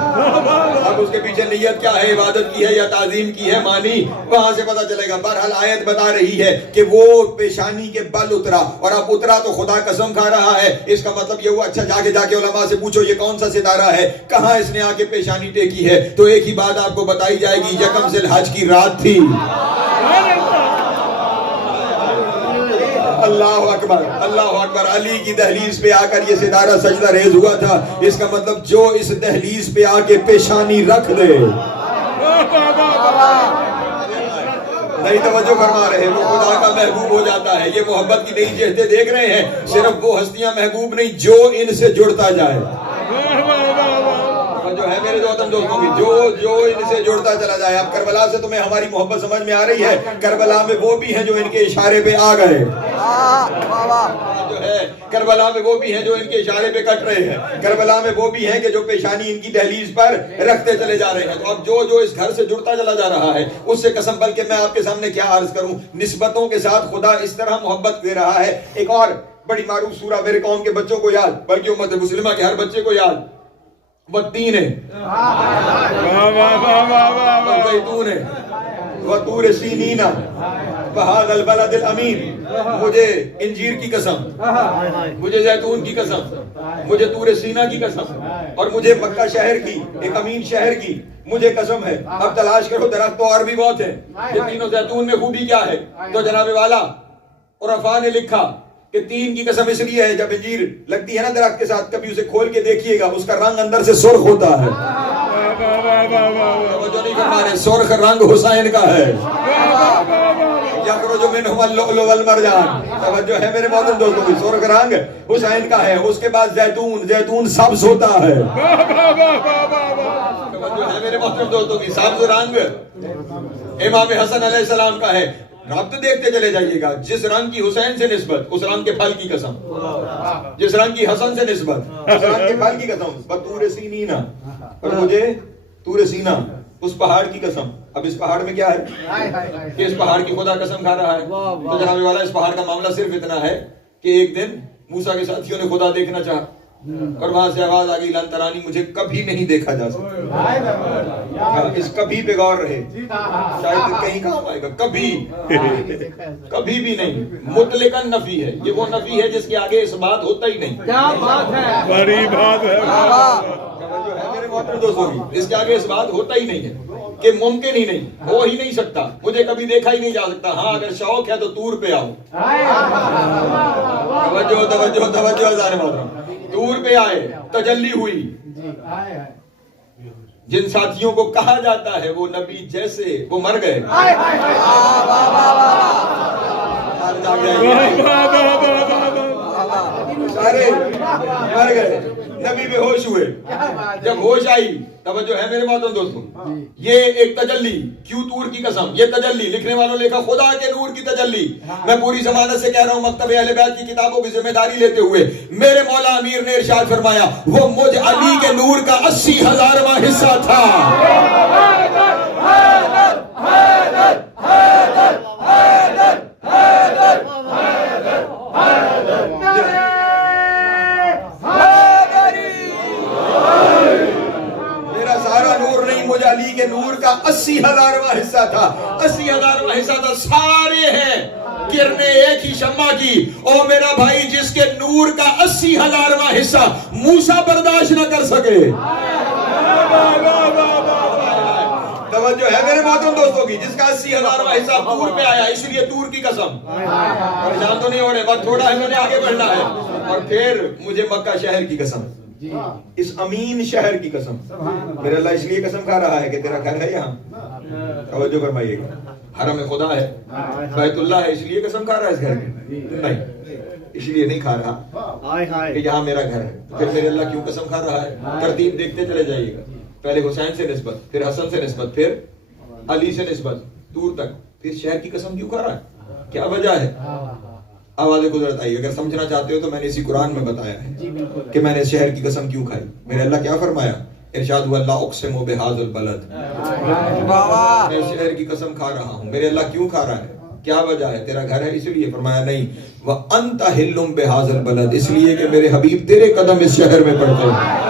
اب اس کے پیچھے نیت کیا ہے, عبادت کی ہے یا تعظیم کی ہے, مانی وہاں سے پتا چلے گا. بہرحال آیت بتا رہی ہے کہ وہ پیشانی کے بل اترا, اور اب اترا تو خدا قسم کھا رہا ہے. اس کا مطلب یہ ہوا اچھا جا کے علماء سے پوچھو یہ کون سا ستارہ ہے, کہاں اس نے آ کے پیشانی ٹیکی ہے. تو ایک ہی بات آپ کو بتائی جائے گی, یکم ذی الحج کی رات تھی. اللہ اکبر اللہ اکبر. علی کی دہلیز پہ آ کر یہ ستارہ سجدہ ریز ہوا تھا. اس کا مطلب جو اس دہلیز پہ آ کے پیشانی رکھ دے, نہیں توجہ فرما رہے, وہ خدا کا محبوب ہو جاتا ہے. یہ محبت کی نئی جہتیں دیکھ رہے ہیں. صرف وہ ہستیاں محبوب نہیں جو ان سے جڑتا جائے. جو ہے میرے دوستوں کی, جو ان سے جڑتا چلا جائے. اب کربلا سے تمہیں ہماری محبت سمجھ میں آ رہی ہے. کربلا میں وہ بھی ہیں جو ان کے اشارے پہ آ گئے. جو ہے کربلا میں وہ بھی ہیں جو ان کے اشارے پہ کٹ رہے ہیں. کربلا میں وہ بھی ہیں کہ جو پیشانی ان کی دہلیز پر رکھتے چلے جا رہے ہیں. تو اب جو اس گھر سے جڑتا چلا جا رہا ہے اس سے قسم. بلکہ میں آپ کے سامنے کیا عرض کروں, نسبتوں کے ساتھ خدا اس طرح محبت دے رہا ہے. ایک اور بڑی معروف سورہ میرے قوم کے بچوں کو یاد، بلکہ امت مسلمہ کے ہر بچے کو یاد، والتین ہے، والزیتون ہے، وطور سینین، وہذا البلد الامین. مجھے انجیر کی قسم، مجھے زیتون کی قسم، مجھے طور سینا کی قسم، اور مجھے مکہ شہر کی، ایک امین شہر کی مجھے قسم ہے. اب تلاش کرو، درخت تو اور بھی بہت ہیں. یہ تینوں زیتون میں خوبی کیا ہے؟ تو جناب والا عرفاء نے لکھا کہ تین کی قسم اس لیے ہے، جب انجیر لگتی ہے نا درخت کے ساتھ، کبھی اسے کھول کے دیکھیے گا، اس کا رنگ اندر سے سرخ ہوتا ہے. توجہ نہیں فرما رہے، سرخ رنگ حسین کا ہے. یخرج منہما اللؤلؤ والمرجان. توجہ ہے میرے محترم دوستوں کی، سرخ رنگ حسین کا ہے. اس کے بعد زیتون، زیتون سبز ہوتا ہے. توجہ ہے میرے محترم دوستوں کی، سبز رنگ امام حسن علیہ السلام کا ہے. رابطہ دیکھتے چلے جائیے گا، جس رنگ کی حسین سے نسبت، اس رنگ کے پھل کی قسم، جس رنگ کی حسن سے نسبت، اس رنگ کے پھل کی قسم. بطور سینین، اور مجھے طور سینا، اس پہاڑ کی قسم. اب اس پہاڑ میں کیا ہے کہ اس پہاڑ کی خدا قسم کھا رہا ہے. تو جناب والا اس پہاڑ کا معاملہ صرف اتنا ہے کہ ایک دن موسیٰ کے ساتھیوں نے خدا دیکھنا چاہا، اور وہاں سے آواز آ گئی، لن ترانی، مجھے کبھی نہیں دیکھا جا سکتا. اس کبھی پہ غور رہے، شاید کہیں کام آئے گا. کبھی، کبھی بھی نہیں، مطلقاً نفی ہے. یہ وہ نفی ہے جس کے آگے اس بات ہوتا ہی نہیں. کیا بات ہے، بڑی بات ہے. میرے محترم دوستوں، اس کے آگے اس بات ہوتا ہی نہیں ہے کہ ممکن ہی نہیں، ہو ہی نہیں سکتا، مجھے کبھی دیکھا ہی نہیں جا سکتا. ہاں اگر شوق ہے تو طور پہ آؤ. توجہ توجہ توجہ ازان محترم، طور پہ آئے، تجلی ہوئی. جن ساتھیوں کو کہا جاتا ہے وہ نبی جیسے، وہ مر گئے. سارے مر گئے، نبی بے ہوش ہوئے. جب ہوش آئی، توجہ ہے میرے محترم دوستوں، یہ ایک تجلی. کیوں طور کی قسم؟ یہ تجلی لکھنے والوں نے لکھا خدا کے نور کی تجلی. میں پوری ضمانت سے کہہ رہا ہوں، مکتب اہل بیت کی کتابوں کی ذمہ داری لیتے ہوئے، میرے مولا امیر نے ارشاد فرمایا، وہ مجھ علی کے نور کا 80,000واں حصہ تھا. علی کے نور کا 80,000واں حصہ تھا. 80,000واں حصہ تھا. سارے ہیں کرنے ایک ہی شمع کی. او میرا بھائی، جس کے نور کا 80,000واں حصہ موسیٰ برداشت نہ کر سکے. توجہ ہے میرے محترم دوستوں کی، جس کا 80,000واں حصہ طور پہ آیا، اس لیے طور کی قسم. پریشان تو نہیں ہو رہے، بس تھوڑا ہے، میں نے آگے بڑھنا ہے. اور پھر مجھے مکہ شہر کی قسم، اس امین شہر کی قسم. میرے اللہ اس لیے قسم کھا رہا ہے کہ تیرا گھر ہے یہاں. توجہ فرمائیے گا، حرم خدا ہے، بیت اللہ ہے، اس لیے قسم کھا رہا ہے اس گھر کی؟ نہیں، اس لیے نہیں کھا رہا کہ یہاں میرا گھر ہے. پھر میرے اللہ کیوں قسم کھا رہا ہے؟ ترتیب دیکھتے چلے جائیے گا. پہلے حسین سے نسبت، پھر حسن سے نسبت، پھر علی سے نسبت، دور تک. پھر شہر کی قسم کیوں کھا رہا ہے؟ کیا وجہ ہے؟ آواز قدرت آئی. اگر سمجھنا چاہتے ہو تو میں نے اسی قرآن میں بتایا ہے کہ میں نے شہر کی قسم کیوں کھائی. میرے اللہ کیا فرمایا؟ ارشاد ہوا، اللہ اقسم بہذا البلد، میں شہر کی قسم کھا رہا ہوں. میرے اللہ کیوں کھا رہا ہے؟ کیا وجہ ہے؟ تیرا گھر ہے اس لیے؟ فرمایا نہیں، وَأَنْتَ حِلٌّ بِهَذَا الْبَلَدِ، اس لیے کہ میرے حبیب تیرے قدم اس شہر میں پڑتے ہیں.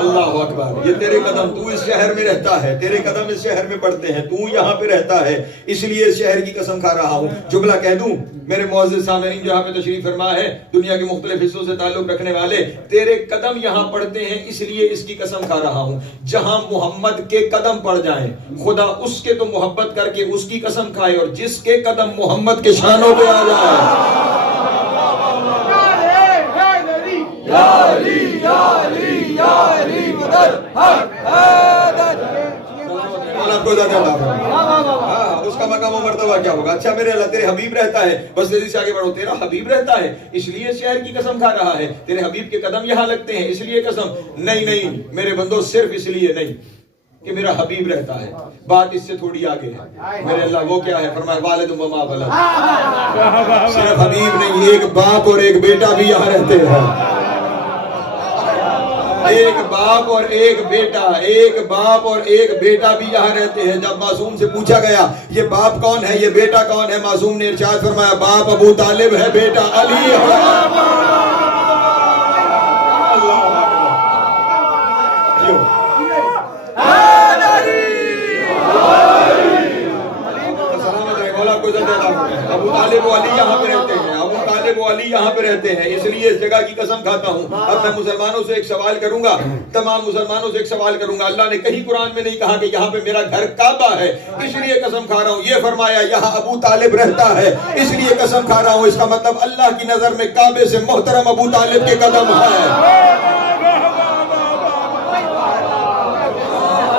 اللہ اکبر، یہ تیرے قدم، تو اس شہر میں رہتا ہے، تیرے قدم اس شہر میں پڑتے ہیں، تو یہاں پہ رہتا ہے، اس لیے اس شہر کی قسم کھا رہا ہوں. جملہ کہہ دوں میرے معزز سامعین جہاں پہ تشریف فرما ہے، دنیا کے مختلف حصوں سے تعلق رکھنے والے، تیرے قدم یہاں پڑتے ہیں اس لیے اس کی قسم کھا رہا ہوں. جہاں محمد کے قدم پڑ جائیں، خدا اس کے تو محبت کر کے اس کی قسم کھائے، اور جس کے قدم محمد کے شانوں پہ آ جائے. اس کا مقام و مرتبہ کیا ہوگا؟ اچھا میرے اللہ تیرے حبیب رہتا ہے، بس جلدی سے آگے بڑھو. تیرا حبیب رہتا ہے اس لیے شہر کی قسم کھا رہا ہے. تیرے حبیب کے قدم یہاں لگتے ہیں اس لیے قسم. نہیں نہیں میرے بندو، صرف اس لیے نہیں کہ میرا حبیب رہتا ہے، بات اس سے تھوڑی آگے ہے. میرے اللہ وہ کیا ہے؟ فرمایا والد وما ولد. صرف حبیب نہیں، ایک باپ اور ایک بیٹا بھی یہاں رہتے ہیں. ایک باپ اور ایک بیٹا بھی یہاں رہتے ہیں. جب معصوم سے پوچھا گیا یہ باپ کون ہے, یہ بیٹا کون ہے, معصوم نے ارشاد فرمایا باپ ابو طالب ہے, بیٹا علی ہے. ابو طالب و علی یہاں پہ رہتے ہیں, ابو طالب و علی یہاں پہ رہتے ہیں. اس لیے اس جگہ کی قسم کھاتا ہوں. اب میں مسلمانوں سے ایک سوال کروں گا, تمام مسلمانوں سے ایک سوال کروں گا. اللہ نے کہیں قرآن میں نہیں کہا کہ یہاں پہ میرا گھر کعبہ ہے, اس لیے قسم کھا رہا ہوں. یہ فرمایا یہاں ابو طالب رہتا ہے, اس لیے قسم کھا رہا ہوں. اس کا مطلب اللہ کی نظر میں کعبے سے محترم ابو طالب کے قدم ہے.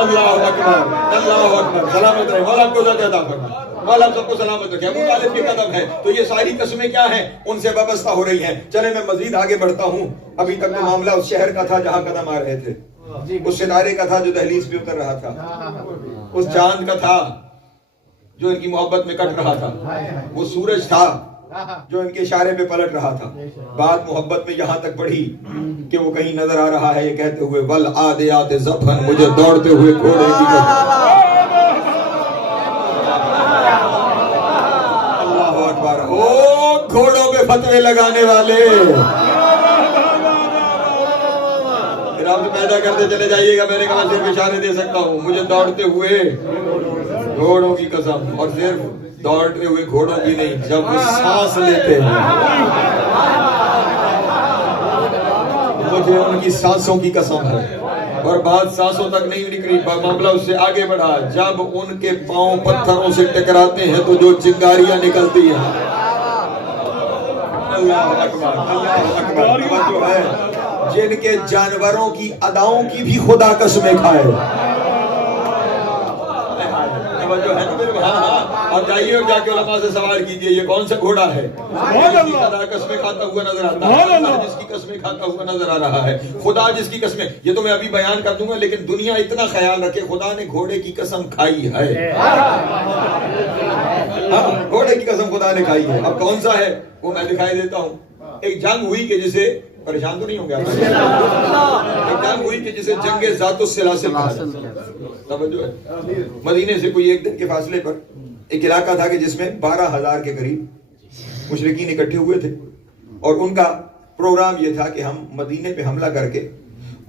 اللہ اکبر, اللہ اکبر. سلامت رہے, مولا آپ کو عزت عطا فرمائے, مولا آپ سب کو سلامت رکھے. ابو طالب کے قدم ہے. تو یہ ساری قسمیں کیا ہیں, ان سے وابستہ ہو رہی ہیں. چلے میں مزید آگے بڑھتا ہوں. ابھی تک تو معاملہ اس شہر کا تھا جہاں قدم آ رہے تھے, اس ستارے کا تھا جو دہلیز پہ اتر رہا تھا, اس چاند کا تھا جو ان کی محبت میں کٹ رہا تھا, وہ سورج تھا جو ان کے اشارے پہ پلٹ رہا تھا. بات محبت میں یہاں تک بڑھی کہ وہ کہیں نظر آ رہا ہے یہ کہتے ہوئے ول عادیات ضبحا, مجھے دوڑتے ہوئے گھوڑے کی اللہ اکبر. او گھوڑوں پہ فتوے لگانے والے, رب پیدا کرتے چلے جائیے گا. میں نے کہا صرف اشارے دے سکتا ہوں. مجھے دوڑتے ہوئے گھوڑوں کی قسم, اور صرف دوڑتے ہوئے گھوڑوں کی نہیں, جب وہ سانس لیتے ہیں مجھے ان کی سانسوں کی قسم ہے. اور بات سانسوں تک نہیں نکلی, معاملہ اس سے آگے بڑھا. جب ان کے پاؤں پتھروں سے ٹکراتے ہیں تو جو چنگاریاں نکلتی ہیں. اللہ اکبر, اللہ اکبر. توجہ ہے, جن کے جانوروں کی اداؤں کی بھی خدا قسمیں کھائے. توجہ ہے نا میرے بھائی. اور جائیے اور جا کے علماء سے سوال کیجئے یہ کون سا گھوڑا ہے جس کی خدا قسمیں کھاتا ہوا نظر آتا ہے, اللہ جس کی قسمیں کھاتا ہوا نظر آ رہا ہے, خدا جس کی قسمیں. یہ تو میں ابھی بیان کر دوں گا, لیکن دنیا اتنا خیال رکھے خدا نے گھوڑے کی قسم کھائی ہے. ہاں, گھوڑے کی قسم خدا نے کھائی ہے. اب کون سا ہے وہ میں دکھائی دیتا ہوں. ایک جنگ ہوئی کہ جسے, پریشان تو نہیں ہوں گے آپ, ایک جنگ ہوئی کہ جسے جنگ ذات السلاسل کہا جاتا ہے. توجہ ہے, مدینے سے کوئی ایک دن کے فاصلے پر ایک علاقہ تھا کہ جس میں 12,000 کے قریب مشرکین اکٹھے ہوئے تھے, اور ان کا پروگرام یہ تھا کہ ہم مدینے پہ حملہ کر کے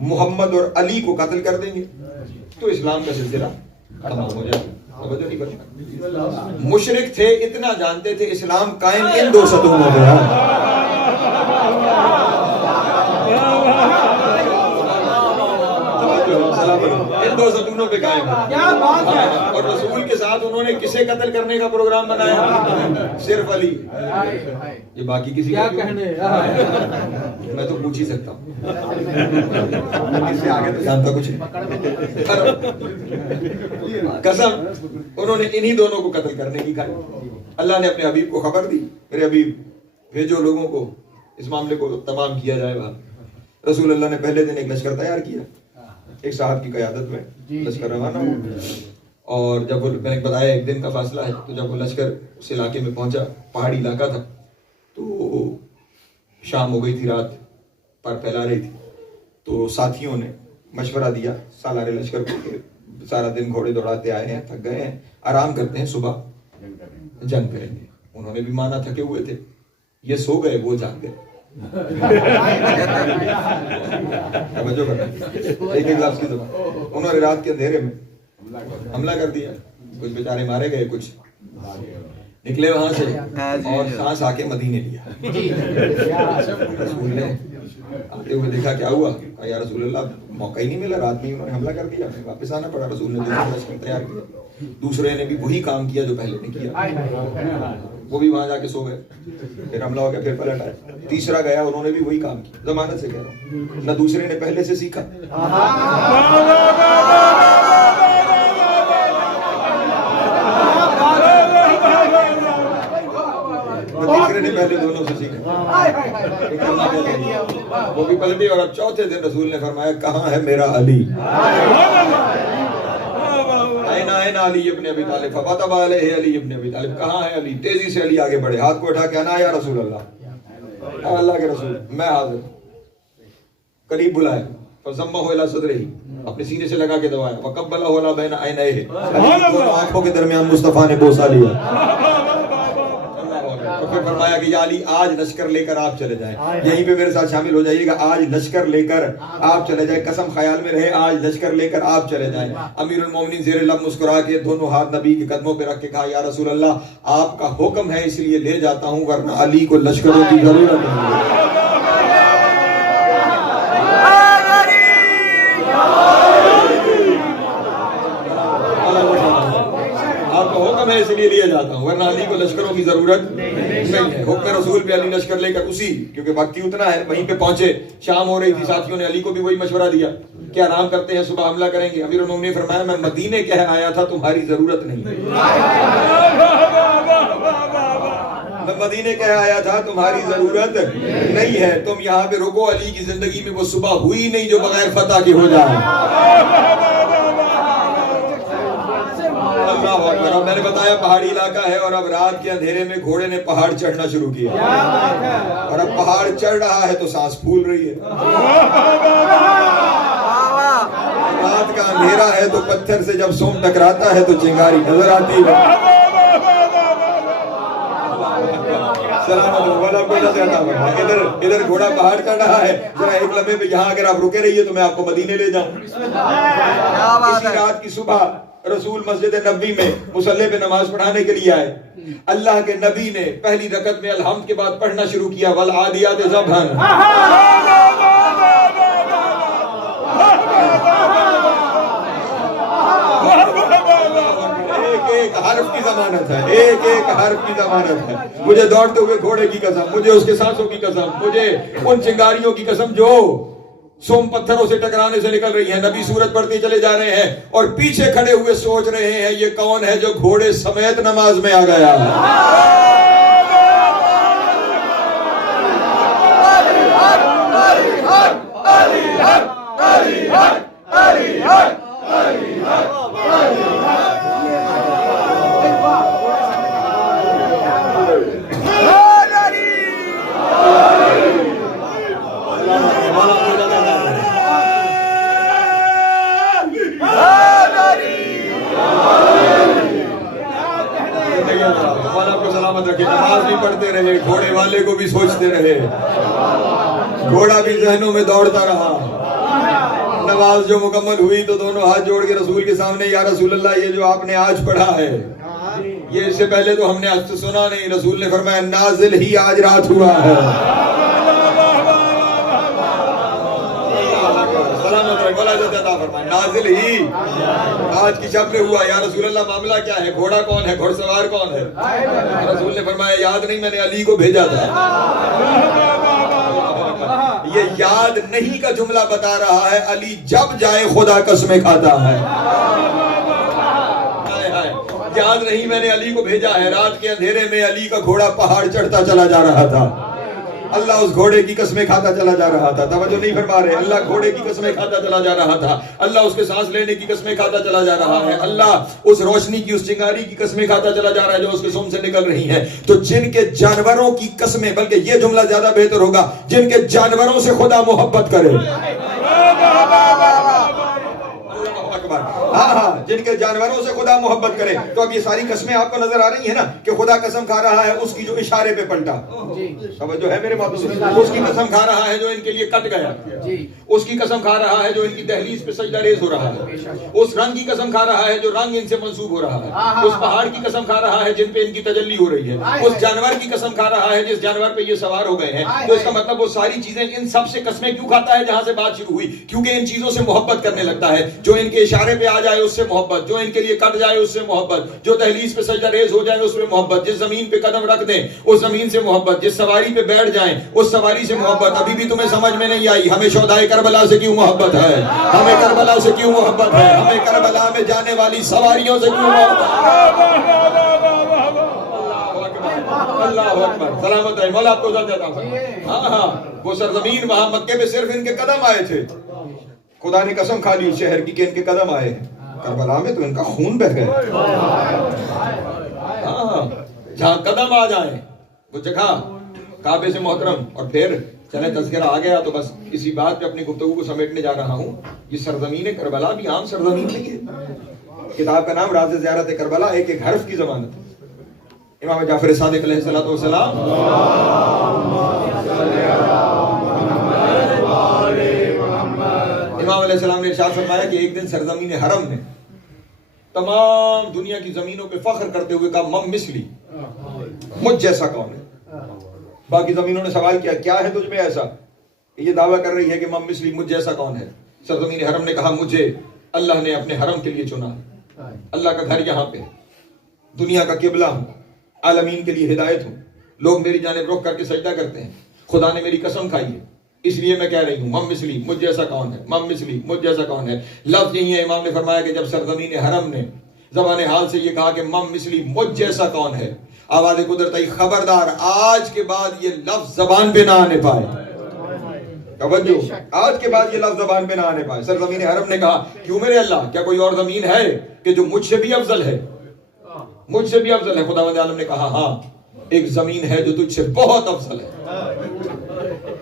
محمد اور علی کو قتل کر دیں گے تو اسلام کا سلسلہ ختم ہو جائے. توجہ نہیں کرتے. مشرک تھے, اتنا جانتے تھے اسلام قائم ان دو ستونوں پہ ہے. ان دو ستونوں پہ قائم ہے. اور رسول کے ساتھ انہوں نے کسے قتل کرنے کا پروگرام بنایا, صرف علی. یہ باقی کسی کیا کہنے, میں تو پوچھ ہی سکتا ہوں, اس سے آگے تو جانتا کچھ نہیں. قسم انہوں نے انہی دونوں کو قتل کرنے کی کھائی. اللہ نے اپنے حبیب کو خبر دی, میرے حبیب بھیجو لوگوں کو, اس معاملے کو تمام کیا جائے گا. رسول اللہ نے پہلے دن ایک لشکر تیار کیا, ایک صاحب کی قیادت میں لشکر روانہ ہوا. اور جب وہ, میں نے بتایا ایک دن کا فاصلہ ہے, تو جب وہ لشکر اس علاقے میں پہنچا, پہاڑی علاقہ تھا, تو شام ہو گئی تھی, رات پر پھیلا رہی تھی. تو ساتھیوں نے مشورہ دیا سالار لشکر کو کہ سارا دن گھوڑے دوڑاتے آئے ہیں, تھک گئے ہیں, آرام کرتے ہیں, صبح جنگ کریں گے. انہوں نے بھی مانا, تھکے ہوئے تھے. یہ سو گئے, وہ جاگ گئے. توجہ کرنا, ایک ایک لفظ کی زبان. انہوں نے رات کے اندھیرے میں حملہ کر دیا. کچھ بیچارے مارے گئے, کچھ نکلے وہاں سے, اور سانس آ کے مدینے لیا. رسول نے آتے ہوئے دیکھا کیا ہوا, کہا یا رسول اللہ موقع ہی نہیں ملا, رات میں انہوں نے حملہ کر دیا, ہمیں واپس آنا پڑا. رسول نے دوسرا لشکر تیار کیا, دوسرے نے بھی وہی کام کیا جو پہلے نے کیا, وہ بھی وہاں جا کے سو گئے. پھر حملہ ہو گیا, پھر پلٹ آئے. تیسرا گیا, انہوں نے بھی وہی کام کیا. ضمانت سے کہہ رہا ہوں, نہ دوسرے نے پہلے سے سیکھا, تیسرے نے پہلے دونوں سے سیکھا. وہ بھی پلٹی. اور اب چوتھے دن رسول نے فرمایا کہاں ہے میرا علی, این علی ابن ابی طالب, ففتب علیہ علی ابن ابی طالب, کہاں ہے علی. تیزی سے علی آگے بڑھے, ہاتھ کو اٹھا کے انا یا رسول اللہ, اللہ کے رسول میں حاضر. قریب بلائے, فضمہ الی صدرہ، اپنے سینے سے لگا کے دبایا، وقبلہ الی بین عینیہ، دونوں آنکھوں کے درمیان مصطفیٰ نے بوسہ لیا، اور پھر فرمایا کہ یا علی آج لشکر لے کر آپ چلے جائیں، یہیں پہ میرے ساتھ شامل ہو جائیے گا، آج لشکر لے کر آپ چلے جائیں، قسم خیال میں رہے آج لشکر لے کر آپ چلے جائیں۔ امیر المومنین زیر لب مسکرا کے دونوں ہاتھ نبی کے قدموں پہ رکھ کے کہا یا رسول اللہ آپ کا حکم ہے اس لیے لے جاتا ہوں، ورنہ علی کو لشکروں کی ضرورت نہیں ہے۔ آپ کا حکم ہے اس لیے لیا جاتا ہوں، ورنہ علی کو لشکروں کی ضرورت نہیں ہے۔ حکم رسول پہ علی لشکر لے کر اسی، کیونکہ وقت ہی اتنا ہے، وہیں پہ پہنچے، شام ہو رہی تھی، ساتھیوں نے علی کو بھی وہی مشورہ دیا کہ آرام کرتے ہیں صبح حملہ کریں گے۔ امیر المومنین نے فرمایا میں مدینے کہہ آیا تھا تمہاری ضرورت نہیں ہے، میں مدینے کہہ آیا تھا تمہاری ضرورت نہیں ہے، تم یہاں پہ رکو، علی کی زندگی میں وہ صبح ہوئی نہیں جو بغیر فتح کے ہو جائے۔ اللہ اکبر۔ اب میں نے بتایا پہاڑی علاقہ ہے، اور اب رات کے اندھیرے میں گھوڑے نے پہاڑ چڑھنا شروع کیا، اور اب پہاڑ چڑھ رہا ہے تو سانس پھول رہی ہے، رات کا اندھیرا ہے تو پتھر سے جب سوم ٹکراتا ہے تو چنگاری نظر آتی ہے۔ ادھر گھوڑا پہاڑ چڑھ رہا ہے، ذرا ایک لمحے پہ یہاں اگر آپ رکے رہیے تو میں آپ کو مدینے لے جاؤں۔ اسی رات کی صبح رسول مسجد نبوی میں مصلی پہ نماز پڑھانے کے لیے آئے، اللہ کے نبی نے پہلی رکعت میں الحمد کے بعد پڑھنا شروع کیا والعادیات ضبحا، ایک حرف کی ضمانت ہے، ایک ایک حرف کی ضمانت ہے، مجھے دوڑتے ہوئے گھوڑے کی قسم، مجھے اس کے سانسوں کی قسم، مجھے ان چنگاریوں کی قسم جو سوم پتھروں سے ٹکرانے سے نکل رہی ہیں۔ نبی سورت پڑھتے چلے جا رہے ہیں اور پیچھے کھڑے ہوئے سوچ رہے ہیں یہ کون ہے جو گھوڑے سمیت نماز میں آ گیا ہے۔ نماز بھی پڑھتے رہے، گھوڑے والے کو بھی سوچتے رہے، گھوڑا بھی ذہنوں میں دوڑتا رہا۔ نماز جو مکمل ہوئی تو دونوں ہاتھ جوڑ کے رسول کے سامنے یا رسول اللہ یہ جو آپ نے آج پڑھا ہے یہ اس سے پہلے تو ہم نے آج سنا نہیں۔ رسول نے فرمایا نازل ہی آج رات ہوا ہے۔ نازل ہی آج کی شب میں ہوا۔ یا رسول اللہ معاملہ کیا ہے؟ گھوڑا کون ہے؟ گھوڑ سوار کون ہے؟ رسول نے فرمایا یاد نہیں، میں نے علی کو بھیجا تھا۔ یہ یاد نہیں کا جملہ بتا رہا ہے، علی جب جائے خدا قسمیں کھاتا ہے۔ یاد نہیں میں نے علی کو بھیجا ہے۔ رات کے اندھیرے میں علی کا گھوڑا پہاڑ چڑھتا چلا جا رہا تھا، اللہ اس گھوڑے کی قسمیں کھاتا چلا جا رہا تھا۔ توجہ نہیں فرما رہے؟ اللہ گھوڑے کی قسمیں کھاتا چلا جا رہا تھا، اللہ اس کے سانس لینے کی قسمیں کھاتا چلا جا رہا ہے، اللہ اس روشنی کی، اس چنگاری کی قسمیں کھاتا چلا جا رہا ہے جو اس کے سم سے نکل رہی ہیں۔ تو جن کے جانوروں کی قسمیں، بلکہ یہ جملہ زیادہ بہتر ہوگا، جن کے جانوروں سے خدا محبت کرے، ہاں جن کے جانوروں سے خدا محبت کرے۔ تو اب یہ ساری قسمیں آپ کو نظر آ رہی ہیں نا کہ خدا قسم کھا رہا ہے اس کی جو اشارے پہ پلٹا، توجہ ہے میرے باتوں سے، اس کی قسم کھا رہا ہے جو ان کے لیے کٹ گیا، اس کی قسم کھا رہا ہے جو ان کی دہلیز پہ سجدہ ریز ہو رہا ہے، اس رنگ کی قسم کھا رہا ہے جو رنگ ان سے منسوب ہو رہا ہے، اس پہاڑ کی قسم کھا رہا ہے جن پہ ان کی تجلی ہو رہی ہے، اس جانور کی قسم کھا رہا ہے جس جانور پہ یہ سوار ہو گئے ہیں۔ تو اس کا مطلب وہ ساری چیزیں، ان سب سے قسمیں کیوں کھاتا ہے؟ جہاں سے بات شروع ہوئی، کیونکہ ان چیزوں سے محبت کرنے لگتا ہے۔ جو ان کے اشارے پہ آ جائے اس سے محبت، جو ان کے لیے کٹ جائے اس سے محبت، جو دہلیز پہ سجدہ ریز ہو جائے اس پہ محبت، جس زمین پہ قدم رکھ دیں اس زمین سے محبت، جس سواری پہ بیٹھ جائیں اس سواری سے محبت۔ ابھی بھی تمہیں سمجھ میں نہیں آئی ہمیں شہدائے کربلا سے کیوں محبت ہے، ہمیں کربلا سے کیوں محبت ہے، ہمیں کربلا میں جانے والی سواریوں سے کیوں محبت ہے۔ اللہ اکبر، سلامت ہے مولا، آپ کو ذات عطا فرمائے۔ ہاں وہ سرزمین وہاں مکے میں صرف ان کے قدم آئے تھے، خدا نے قسم کھا لی اس شہر کی کہ ان کے قدم آئے ہیں، کربلا میں تو ان کا خون بہہ گیا۔ ہاں جہاں قدم آ جائیں وہ جگہ کعبے سے محترم، اور پھر چلے تذکرہ آ گیا تو بس اسی بات پہ اپنی گفتگو کو سمیٹنے جا رہا ہوں. یہ سرزمین کربلا بھی عام سرزمین نہیں ہے. کتاب کا نام راز زیارت کربلا، ایک ایک حرف کی ضمانت. امام جعفر صادق علیہ الصلوۃ والسلام امام علیہ السلام نے ارشاد فرمایا کہ ایک دن سرزمین حرم نے تمام دنیا کی زمینوں پہ فخر کرتے ہوئے کہا مم مثلی، مجھ جیسا کون ہے. باقی زمینوں نے سوال کیا کیا ہے تجھ میں ایسا، یہ دعویٰ کر رہی ہے کہ مم مثلی، مجھ جیسا کون ہے. سرزمین حرم نے کہا مجھے اللہ نے اپنے حرم کے لیے چنا ہے، اللہ کا گھر یہاں پہ، دنیا کا قبلہ ہوں، عالمین کے لیے ہدایت ہوں، لوگ میری جانب رخ کر کے سجدہ کرتے ہیں، خدا نے میری قسم کھائی ہے، اس لیے میں کہہ رہی ہوں مم مثلی، مجھ جیسا کون ہے، مم مثلی، مجھ جیسا کون ہے. لفظ یہی ہے. امام نے فرمایا کہ جب سرزمین حرم نے زبان حال سے یہ کہا کہ مم مثلی، مجھ جیسا کون ہے، آواز قدرت آئی خبردار آج کے بعد یہ لفظ زبان پہ نہ آنے پائے. توجہ، آج کے بعد یہ لفظ زبان پہ نہ آنے پائے. سرزمین حرم نے کہا کیوں میرے اللہ، کیا کوئی اور زمین ہے کہ جو مجھ سے بھی افضل ہے، مجھ سے بھی افضل ہے. خداوند عالم نے کہا ہاں، ایک زمین ہے جو تجھ سے بہت افضل ہے.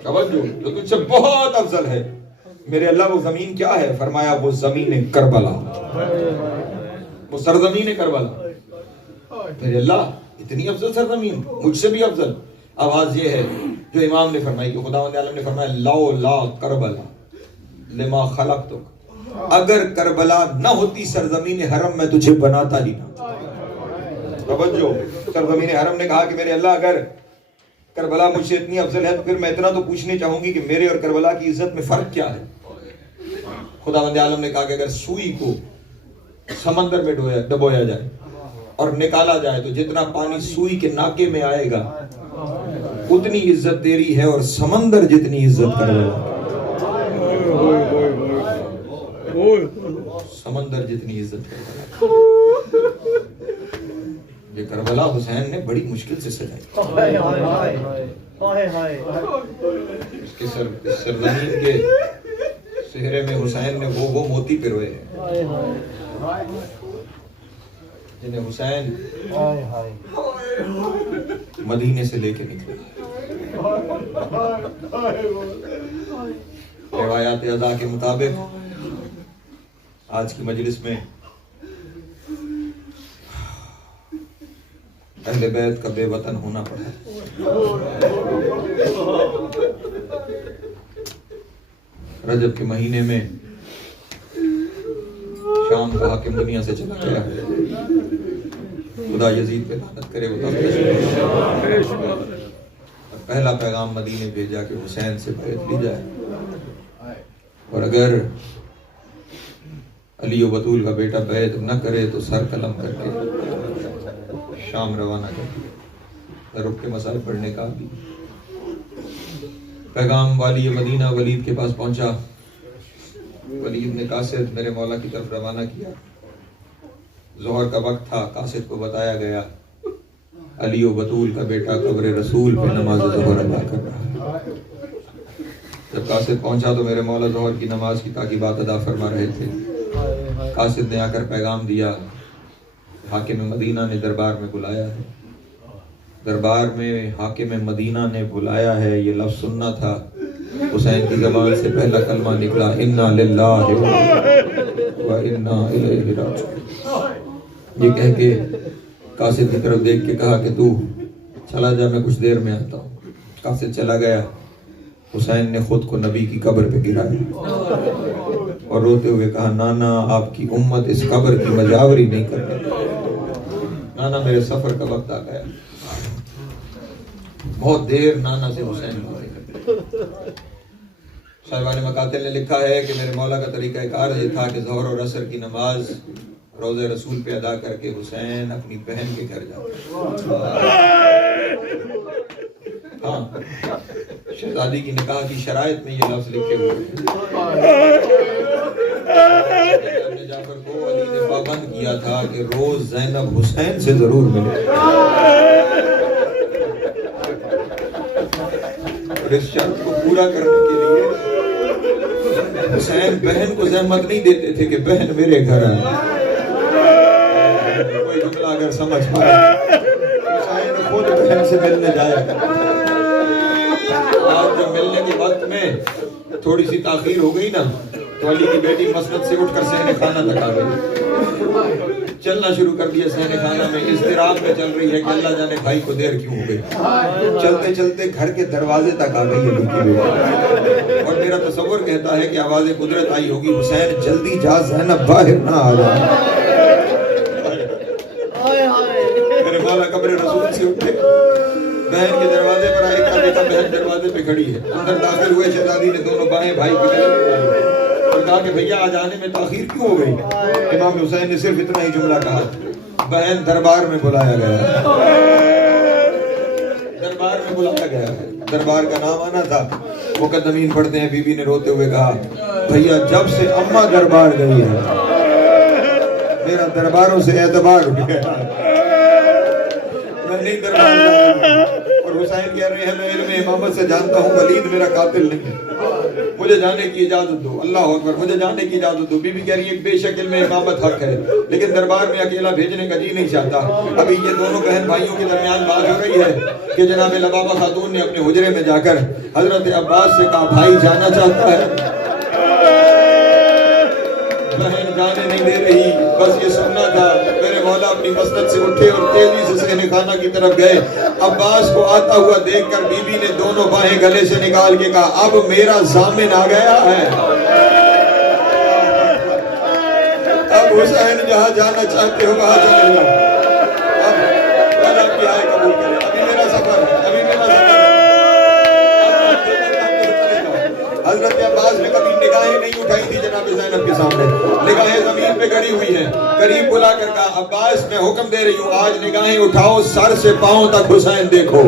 توجہ، جو تجھ سے بہت افضل ہے. میرے اللہ وہ زمین کیا ہے؟ فرمایا وہ زمین کربلا، وہ سرزمین کربلا. میرے اللہ اتنی افضل سرزمین، مجھ سے بھی افضل. آواز یہ ہے جو امام نے فرمائی کہ خداوند عالم نے فرمایا لو لا کربلا لما خلقتک، اگر کربلا نہ ہوتی سرزمین حرم میں تجھے بناتا ہی نہ. توجہ، سرزمین حرم نے کہا کہ میرے اللہ اگر کربلا مجھ سے اتنی افضل ہے تو پھر میں اتنا تو پوچھنے چاہوں گی کہ میرے اور کربلا کی عزت میں فرق کیا ہے. خداوند عالم نے کہا کہ اگر سوئی کو سمندر میں ڈبویا جائے اور نکالا جائے تو جتنا پانی سوئی کے ناکے میں آئے گا اتنی عزت تیری ہے، اور سمندر جتنی عزت کربلا، سمندر جتنی عزت کربلا. یہ کربلا حسین نے بڑی مشکل سے سجائی. اس کے سرزمین کے صحرے میں حسین نے وہ موتی پروئے ہیں جنہیں حسین مدینے سے لے کے نکلے. روایات ازا کے مطابق آج کی مجلس میں اہل بیت کا بے وطن ہونا پڑا. رجب کے مہینے میں شام کا حاکم دنیا سے چلا گیا، خدا یزید پہ لعنت کرے. پہلا پیغام مدینے بھیجا کہ حسین سے بیعت لی جائے، اور اگر علی و بطول کا بیٹا بیعت نہ کرے تو سر قلم کر کے شام روانہ کر دیا. رک کے مسائل پڑھنے کا بھی پیغام والی مدینہ ولید کے پاس پہنچا. ولید نے قاصد میرے مولا کی طرف روانہ کیا. ظہر کا وقت تھا، قاصد کو بتایا گیا علی و بطول کا بیٹا قبر رسول پہ نماز ظہر ادا کر رہا ہے. جب قاصد پہنچا تو میرے مولا ظہر کی نماز کی تعقیبات ادا فرما رہے تھے. قاصد نے آ کر پیغام دیا، حاکم مدینہ نے دربار میں بلایا ہے. دربار میں حاکم مدینہ نے بلایا ہے. یہ لفظ سننا تھا. حسین کی زبان سے پہلا کلمہ نکلا انا للہ و انا الیہ راجعون. یہ کہہ کے قاصد کی طرف دیکھ کے کہا کہ تو چلا جا، میں کچھ دیر میں آتا ہوں. قاصد چلا گیا. حسین نے خود کو نبی کی قبر پہ گرایا اور روتے ہوئے کہا نانا آپ کی امت اس قبر کی مجاوری نہیں کر رہی. نانا میرے سفر کا وقت آ گیا. بہت دیر نانا سے حسین باتیں کرتے. صاحبان مقاتل نے لکھا ہے کہ میرے مولا کا طریقہ کار یہ تھا کہ ظہر اور عصر کی نماز روضہ رسول پہ ادا کر کے حسین اپنی بہن کے گھر جاتا. ہاں، شہزادی کی نکاح کی شرائط میں یہ لفظ لکھے ہوئے ہیں. جعفر کو علی نے پابند کیا تھا کہ روز زینب حسین سے ضرور ملے. اور اس شرط کو پورا کرنے کے لیے حسین بہن کو زحمت نہیں دیتے تھے کہ بہن میرے گھر آئے. کوئی جملہ اگر سمجھ پائے، حسین خود بہن سے ملنے جایا کرتا. آج جب ملنے کے وقت میں تھوڑی سی تاخیر ہو گئی نا تو علی کی بیٹی مسند سے اٹھ کر صحن خانہ تک آ گئی، چلنا شروع کر دیا صحن خانہ میں، اضطراب میں چل رہی ہے کہ اللہ جانے بھائی کو دیر کیوں ہو گئی۔ چلتے چلتے گھر کے دروازے تک آ گئی علی کی بیٹی، اور میرا تصور کہتا ہے کہ آواز قدرت آئی ہوگی، حسین جلدی جا زینب باہر نہ آ جائے۔ میرے مولا قبر رسول سے اٹھے، بہن کے دروازے پر آئے، کیا دیکھا بہن دروازے پہ کھڑی ہے، اندر داخل ہوئے، شہزادی نے دونوں بائیں بھائی کی طرف اور کہا کہ بھیا آج آنے میں تاخیر کیوں ہو گئی؟ امام حسین نے صرف اتنا ہی جملہ کہا، بہن دربار میں بلایا گیا ہے، دربار میں بلایا گیا ہے۔ دربار کا نام آنا تھا، مقدمین پڑھتے ہیں، بی بی نے روتے ہوئے کہا بھیا جب سے اماں دربار گئی ہے میرا درباروں سے اعتبار اٹھ گیا، میں نہیں دربار جاؤں۔ اور حسین کہہ رہے ہیں میں علم امامت سے جانتا ہوں ولید میرا قاتل نہیں ہے، مجھے جانے کی اجازت دو، اللہ اکبر، مجھے جانے کی اجازت دو۔ بی بی کہہ رہی ہے بے شک علم امامت حق ہے لیکن دربار میں اکیلا بھیجنے کا جی نہیں چاہتا۔ ابھی یہ دونوں بہن بھائیوں کے درمیان بات ہو رہی ہے کہ جناب لبابہ خاتون نے اپنے حجرے میں جا کر حضرت عباس سے کہا بھائی جانا چاہتا ہے، بہن جانے نہیں دے رہی، بس یہ سننا تھا۔ میرے مولا اپنی مسند سے اٹھے اور تیزی سے صحن خانہ کی طرف گئے۔ عباس کو آتا ہوا دیکھ کر بی بی نے دونوں باہیں گلے سے نکال کے کہا اب میرا ضامن آ گیا ہے، اب حسین جہاں جانا چاہتے ہو وہاں چلے جاؤ، اب آپ کی آئے قبول کریں، ابھی میرا سفر ہے، ابھی میرا سفر ہے۔ حضرت عباس نے کبھی نگاہیں نہیں اٹھائی تھی جناب زینب کے سامنے، نگاہیں زمین پہ گڑی ہوئی ہیں۔ قریب بلا کر کہا عباس میں حکم دے رہی ہوں آج نگاہیں اٹھاؤ، سر سے پاؤں تک حسین دیکھو۔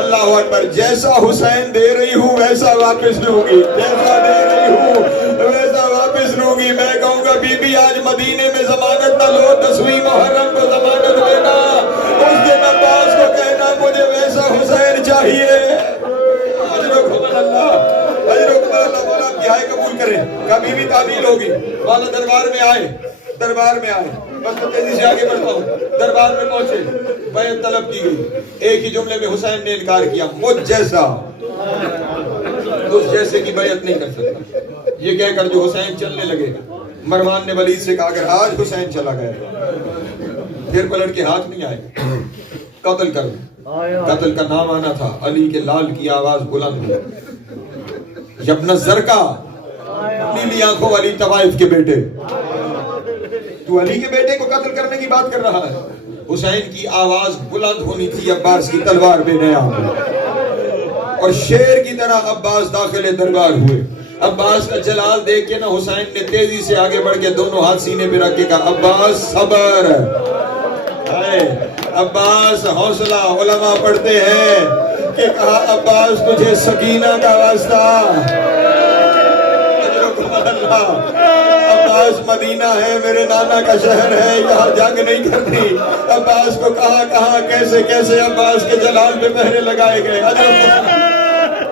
اللہ اکبر، جیسا حسین دے رہی ہوں ویسا واپس لوں گی، جیسا دے رہی ہوں ویسا واپس لوں گی۔ میں کہوں گا بی بی آج مدینے میں ضمانت نہ لو، 10ویں محرم کو ضمانت لینا، اس دن عباس کو کہنا مجھے ویسا حسین چاہیے۔ مولا کی آئے قبول کریں، کبھی بھی تعبیل ہوگی۔ مولا دربار میں آئے، دربار میں آئے، بس تو تیزی سے آگے بڑھتا ہوں۔ دربار میں پہنچے، بیعت طلب کی گئی، ایک ہی جملے میں حسین نے انکار کیا، مجھ جیسا اس جیسے کی بیعت نہیں کر سکتا۔ یہ کہہ کر جو حسین چلنے لگے، مروان نے ولید سے کہا اگر آج حسین چلا گیا پھر پلٹ کے ہاتھ نہیں آئے، قتل کر دو۔ قتل کا نام آنا تھا، علی کے لال کی آواز بلند ہوئی، یبن زرکا، نیلی آنکھوں والی طوائف کے بیٹے، تو علی کے بیٹے کو قتل کرنے کی بات کر رہا ہے۔ حسین کی آواز بلند ہونی تھی، عباس کی تلوار بے نیام، اور شیر کی طرح عباس داخل دربار ہوئے۔ عباس کا جلال دیکھ کے نہ حسین نے تیزی سے آگے بڑھ کے دونوں ہاتھ سینے پہ رکھ کے کہا عباس صبر، عباس حوصلہ۔ علماء پڑھتے ہیں کہ کہا عباس تجھے سکینہ کا واسطہ، عباس مدینہ ہے، میرے نانا کا شہر ہے، یہاں جنگ نہیں کرتی۔ عباس کو کہاں کیسے کیسے عباس کے جلال پہ پہرے لگائے گئے۔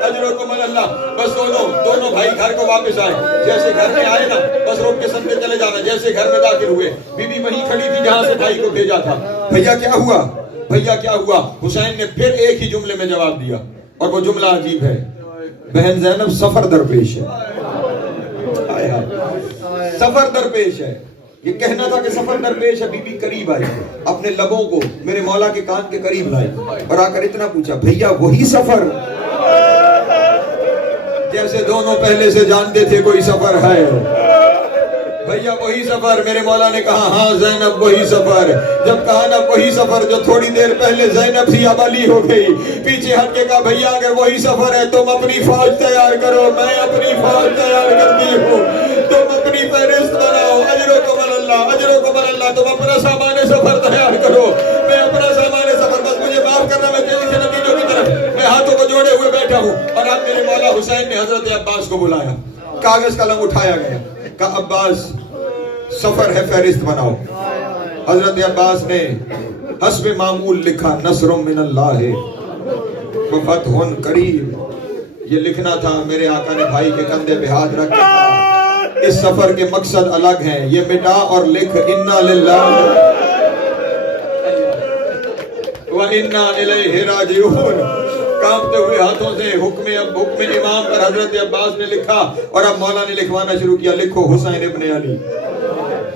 اجرکم اللہ۔ بس دونوں بھائی گھر کو واپس آئے، جیسے گھر میں آئے نا بس روک کے سب نے چلے جانا، جیسے گھر میں داخل ہوئے بی بی وہیں کھڑی تھی جہاں سے بھائی کو بھیجا تھا۔ بھیا کیا ہوا، بھیا کیا ہوا؟ حسین نے پھر ایک ہی جملے میں جواب دیا، اور وہ جملہ عجیب ہے، بہن زینب سفر درپیش ہے۔ سفر درپیش ہے، یہ کہنا تھا کہ سفر درپیش ہے۔ بی بی قریب آئی، اپنے لبوں کو میرے مولا کے کان کے قریب لائی اور آ کر اتنا پوچھا بھیا وہی سفر؟ جیسے دونوں پہلے سے جانتے تھے کوئی سفر ہے۔ بھیا وہی سفر؟ میرے مولا نے کہا ہاں زینب وہی سفر۔ جب کہا نا وہی سفر جو تھوڑی دیر پہلے زینب سی ابلی ہو گئی، پیچھے ہٹ کے کہا بھیا اگر وہی سفر ہے تم اپنی فوج تیار کرو، میں اپنی فوج تیار کرتی ہوں، تم اپنی فہرست بناؤ۔ اجرکم اللہ، اجرکم اللہ۔ تم اپنا سامان سفر تیار کرو، میں اپنا سامان سفر، بس مجھے معاف کرنا، میں تیزی سے نتیجوں کی طرف، میں ہاتھوں کو جوڑے ہوئے بیٹھا ہوں۔ اور اب میرے مولا حسین نے حضرت عباس کو بلایا، کاغذ قلم اٹھایا گیا، کہا عباس سفر ہے فہرست بناؤ۔ حضرت عباس نے حسب معمول لکھا نصر من اللہ وفتح قریب۔ یہ لکھنا تھا، میرے آقا نے بھائی کے کندھے پہ ہاتھ رکھ کے اس سفر کے مقصد الگ ہیں، یہ مٹا اور لکھ انا للہ و انا الیہ راجعون۔ کانپتے ہوئے ہاتھوں سے حکم امام پر حضرت عباس نے لکھا اور اب مولا نے لکھوانا شروع کیا. لکھو حسین ابن علی،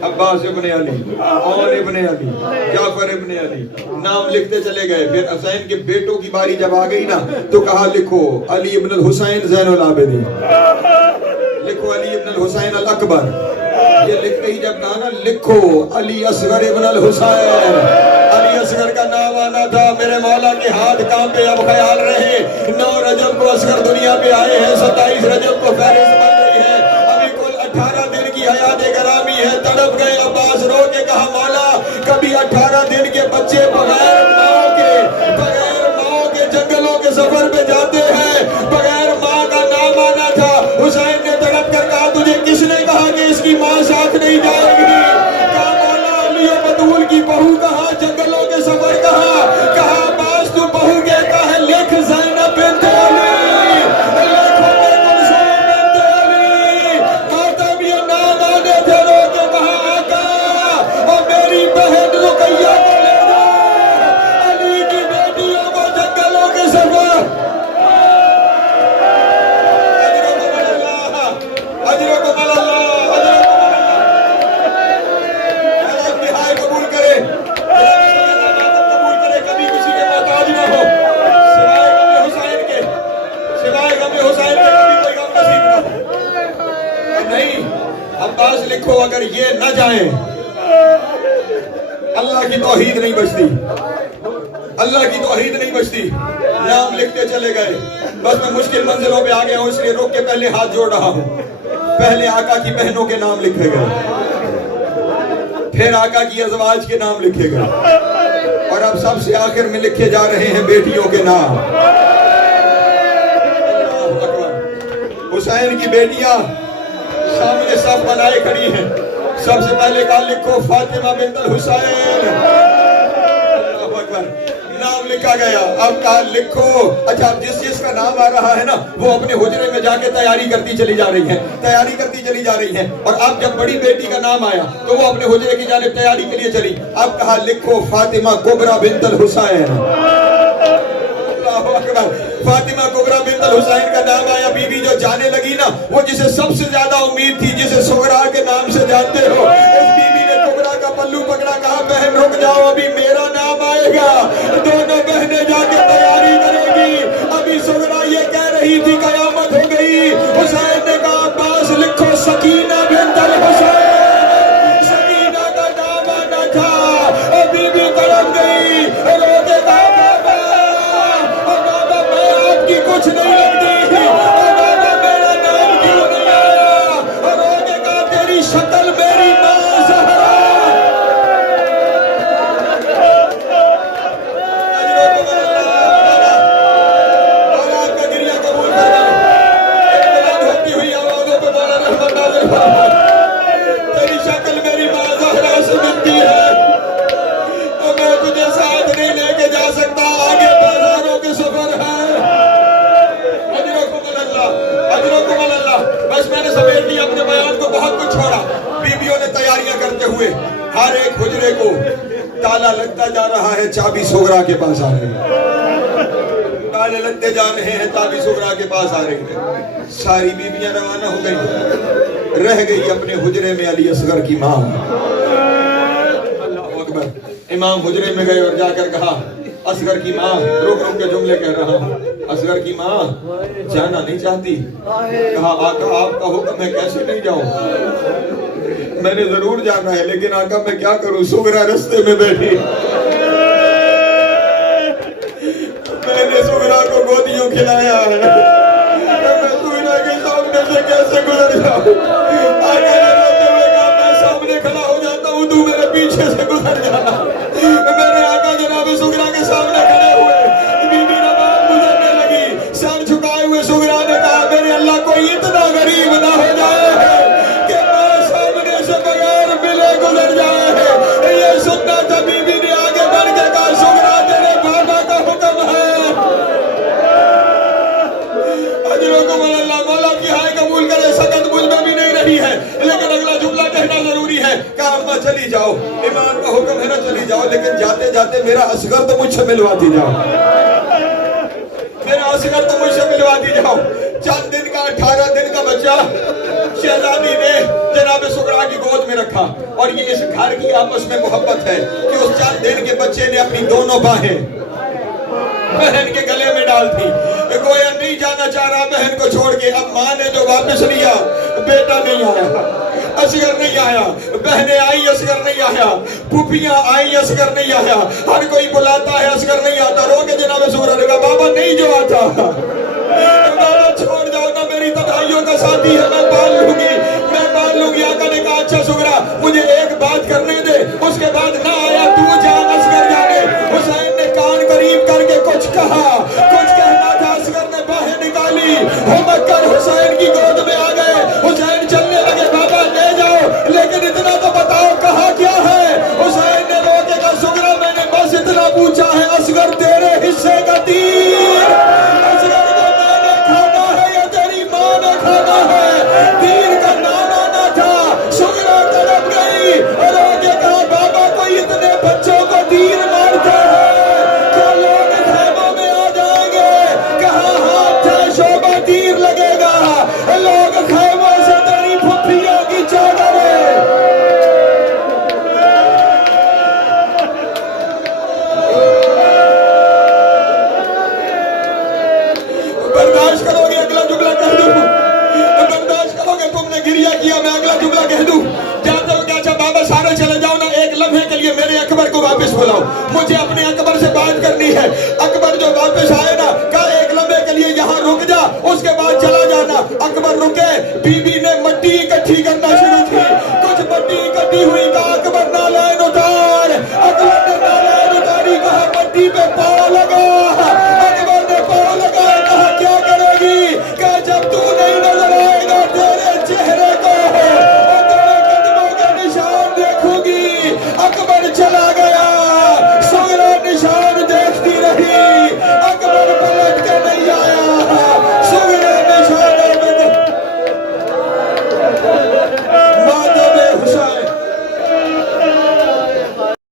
عباس ابن علی، عون ابن علی، جعفر ابن علی. نام لکھتے چلے گئے. پھر حسین کے بیٹوں کی باری جب آ گئی نا تو کہا لکھو علی ابن الحسین زین العابدین، لکھو علی ابن الحسین الاکبر. یہ لکھتے ہی جب کہا نا لکھو علی اصغر ابن الحسین، علی اصغر کا نام آنا تھا. میرے مولا کے ہاتھ کانپے. اب خیال رہے 9 رجب کو اصغر دنیا پہ آئے ہیں، 27 رجب کو فہرست بن رہی ہے، ابھی کل 18 دن کی حیات گرامی ہے. تڑپ گئے. عباس رو کے کہا مولا کبھی 18 دن کے بچے بغیر ماں کے جنگلوں کے سفر پہ جاتے ہیں، بغیر ماں کا نام آنا تھا. حسین نے تڑپ کر کہا تجھے کس نے کہا کہ اس کی ماں ساتھ نہیں جائے گی؟ کہا مولا علی و بطول کی بہو کہاں، جنگلوں کے سفر کہاں؟ کہا عباس تو بہو کہتا ہے لکھ زینب بنت علی، لکھ ام کلثوم بنت علی. ماتم یہ نام آنے تھے. رو کے کہا آقا اور میری بہن رقیہ کو لے جا، علی کی بیٹیوں کو جنگلوں کے سفر. اجرکم اللہ، اللہ نہائے قبول کرے، قبول کرے. کبھی کسی کے محتاج نہ ہو سوائے غم حسین کے، سوائے غم حسین کے کبھی کوئی غم نصیب نہ ہو. نہیں عباس لکھو اگر یہ نہ جائیں اللہ کی توحید نہیں بچتی، اللہ کی توحید نہیں بچتی. نام لکھتے چلے گئے. بس میں مشکل منزلوں پہ آ گیا ہوں، اس لیے رک کے پہلے ہاتھ جوڑ رہا ہوں. پہلے آقا کی بہنوں کے نام لکھے گئے، پھر آقا کی ازواج کے نام لکھے گئے، اور اب سب سے آخر میں لکھے جا رہے ہیں بیٹیوں کے نام. اللہ اکبر. حسین کی بیٹیاں سامنے صف بنائے کھڑی ہیں. سب سے پہلے کہا لکھو فاطمہ بنت الحسین. اللہ اکبر. نام لکھا گیا. اب کہا لکھو. اچھا جس کا نام آ رہا ہے نا وہ اپنے حجرے میں جا کے تیاری کرتی چلی جا رہی ہے، تیاری کرتی چلی جا رہی ہے. اور اب جب بڑی بیٹی کا نام آیا تو وہ اپنے حجرے کی جانب تیاری کے لیے چلی. اب کہا لکھو فاطمہ کبریٰ بنت الحسین. اللہ اکبر. فاطمہ کبریٰ بنت الحسین کا نام آیا. بی بی جو جانے لگی نا وہ جسے سب سے زیادہ امید تھی، جسے سغرا کے نام سے جانتے ہو، اس بی بی نے کبریٰ کا پلو پکڑا. کہا بہن رک جاؤ ابھی میرا نام آئے گا. دونوں بہنیں جا کے تیاری کرے گی. ابھی سغرا یہ کہہ رہی تھی قیامت ہو گئی. حسین نے کہا عباس لکھو سکینہ بنت الحسین. سکینہ کا نام آنا تھا. اور بی بی تڑپ گئی. رو کے کہا بابا میں آپ کی کچھ نہیں لگتی، بابا میرا نام کیوں نہیں آیا؟ رو کے کہا تیری شکل میری ماں زہرا. تیری شکل میری ماں زہرا سے ملتی ہے تو میں تجھے ساتھ نہیں لے کے جا سکتا، آگے بازاروں کے سفر ہے. اجرکم اللہ، اجرکم اللہ. بس میں نے سمیٹ لیا اپنے بیان کو، بہت کچھ چھوڑا. بیویوں نے تیاریاں کرتے ہوئے ہر ایک حجرے کو تالا لگتا جا رہا ہے. چابی سغرا کے پاس آ رہی ہے، تالے لگتے جا رہے ہیں. چابی سغرا کے پاس آ رہی ہے. ساری بیویاں روانہ ہو گئی. رہ گئی اپنے حجرے میں علی اصغر کی ماں. اللہ اکبر. امام حجرے میں گئے اور جا کر کہا اصغر کی ماں، رک رک کے جملے کہہ رہا ہوں، اصغر کی ماں جانا نہیں چاہتی. کہا آقا آپ کا حکم ہے کیسے نہیں جاؤں؟ میں نے ضرور جانا ہے لیکن آقا میں کیا کروں، سغرا رستے میں بیٹھی. میں نے سغرا کو گودیوں کھلایا ہے، میں سغرا کے سامنے سے کیسے گزر جاؤں؟ آقا نے روتے ہوئے کہا میں سامنے کھڑا ہو جاتا ہوں، تو میرے پیچھے سے گزر جانا. میرے آقا جناب سغرا کے سامنے کھڑے ہوئے. بی بی نواز گزرنے لگی. سر جھکائے ہوئے سغرا نے کہا میرے اللہ کوئی اتنا غریب نہ ہو جائے کہ ماں سامنے سے بغیر ملے گزر جائے. یہ سننا تھا. بی بی نے آگے بڑھ کے کہا سغرا تیرے بابا کا حکم ہے. اجرکم اللہ. مولا کی ہائے قبول کرے. سکت مجھ میں بھی نہیں رہی ہے لیکن اگلا جملہ کہنا ضروری ہے. کہا اماں چلی جاؤ، ایمان کا حکم ہے نا چلی جاؤ، لیکن جاتے جاتے میرا اصغر تو مجھ سے ملواتی جاؤ. پھر چند دن کا 18 دن کا بچہ شہزادی نے جناب سغرا کی گود میں رکھا، اور یہ اس گھر کی آپس میں محبت ہے کہ اس چند دن کے بچے نے اپنی دونوں باہیں بہن کے گلے میں ڈال دی. گویا نہیں جانا چاہ رہا بہن کو چھوڑ کے. اب ماں نے جو واپس لیا، بیٹا نہیں آیا، اصغر نہیں آیا، بہنیں آئی اصغر نہیں آیا، پھوپھیاں آئی اصغر نہیں آیا، ہر کوئی بلاتا ہے اصغر نہیں آتا. رو کے جناب سغرا نے کہا بابا نہیں جو آتا، بابا چھوڑ جاؤ نا، میری تنہائیوں کا ساتھی ہے، میں پال لوں گی، میں پال لوں گی. آقا نے کہا اچھا سغرا مجھے ایک بات کرنے دے، اس کے بعد نہ آیا تو جان اصغر جانے. حسین نے کان قریب کر کے کچھ کہا، کچھ کہنا تھا، اصغر نے باہیں نکالی، ہم کر حسین کی گود میں آ گئے. حسین چلنے لگے، بابا لے جاؤ لیکن اتنا تو بتاؤ کہا کیا ہے. حسین نے رو کے کہا سغرا میں نے بس اتنا پوچھا ہے، اصغر تیرے حصے کا تیر اصغر کو میں نے کھانا ہے یا تیری ماں نے کھانا ہے. تیر کا نام آنا تھا. سغرا تڑپ گئی اور رو کے کہا بابا کوئی اتنے بچوں کو تیر مارتا ہے، کیا لوگ خیموں میں آ جائیں گے؟ کہا ہاتھ ہے شعبہ تیر لگے گا، لوگ خیموں سے تیری پھپھیوں کی چادر ہے. برداشت کرو گے اگلا جملہ کہہ دوں، برداشت کرو گے تم نے گریہ کیا میں اگلا جملہ کہہ دوں. جاتے ہو کہ اچھا بابا سارے چلے جاؤ نا، ایک لمحے کے لیے میرے اکبر کو واپس بلاؤ، مجھے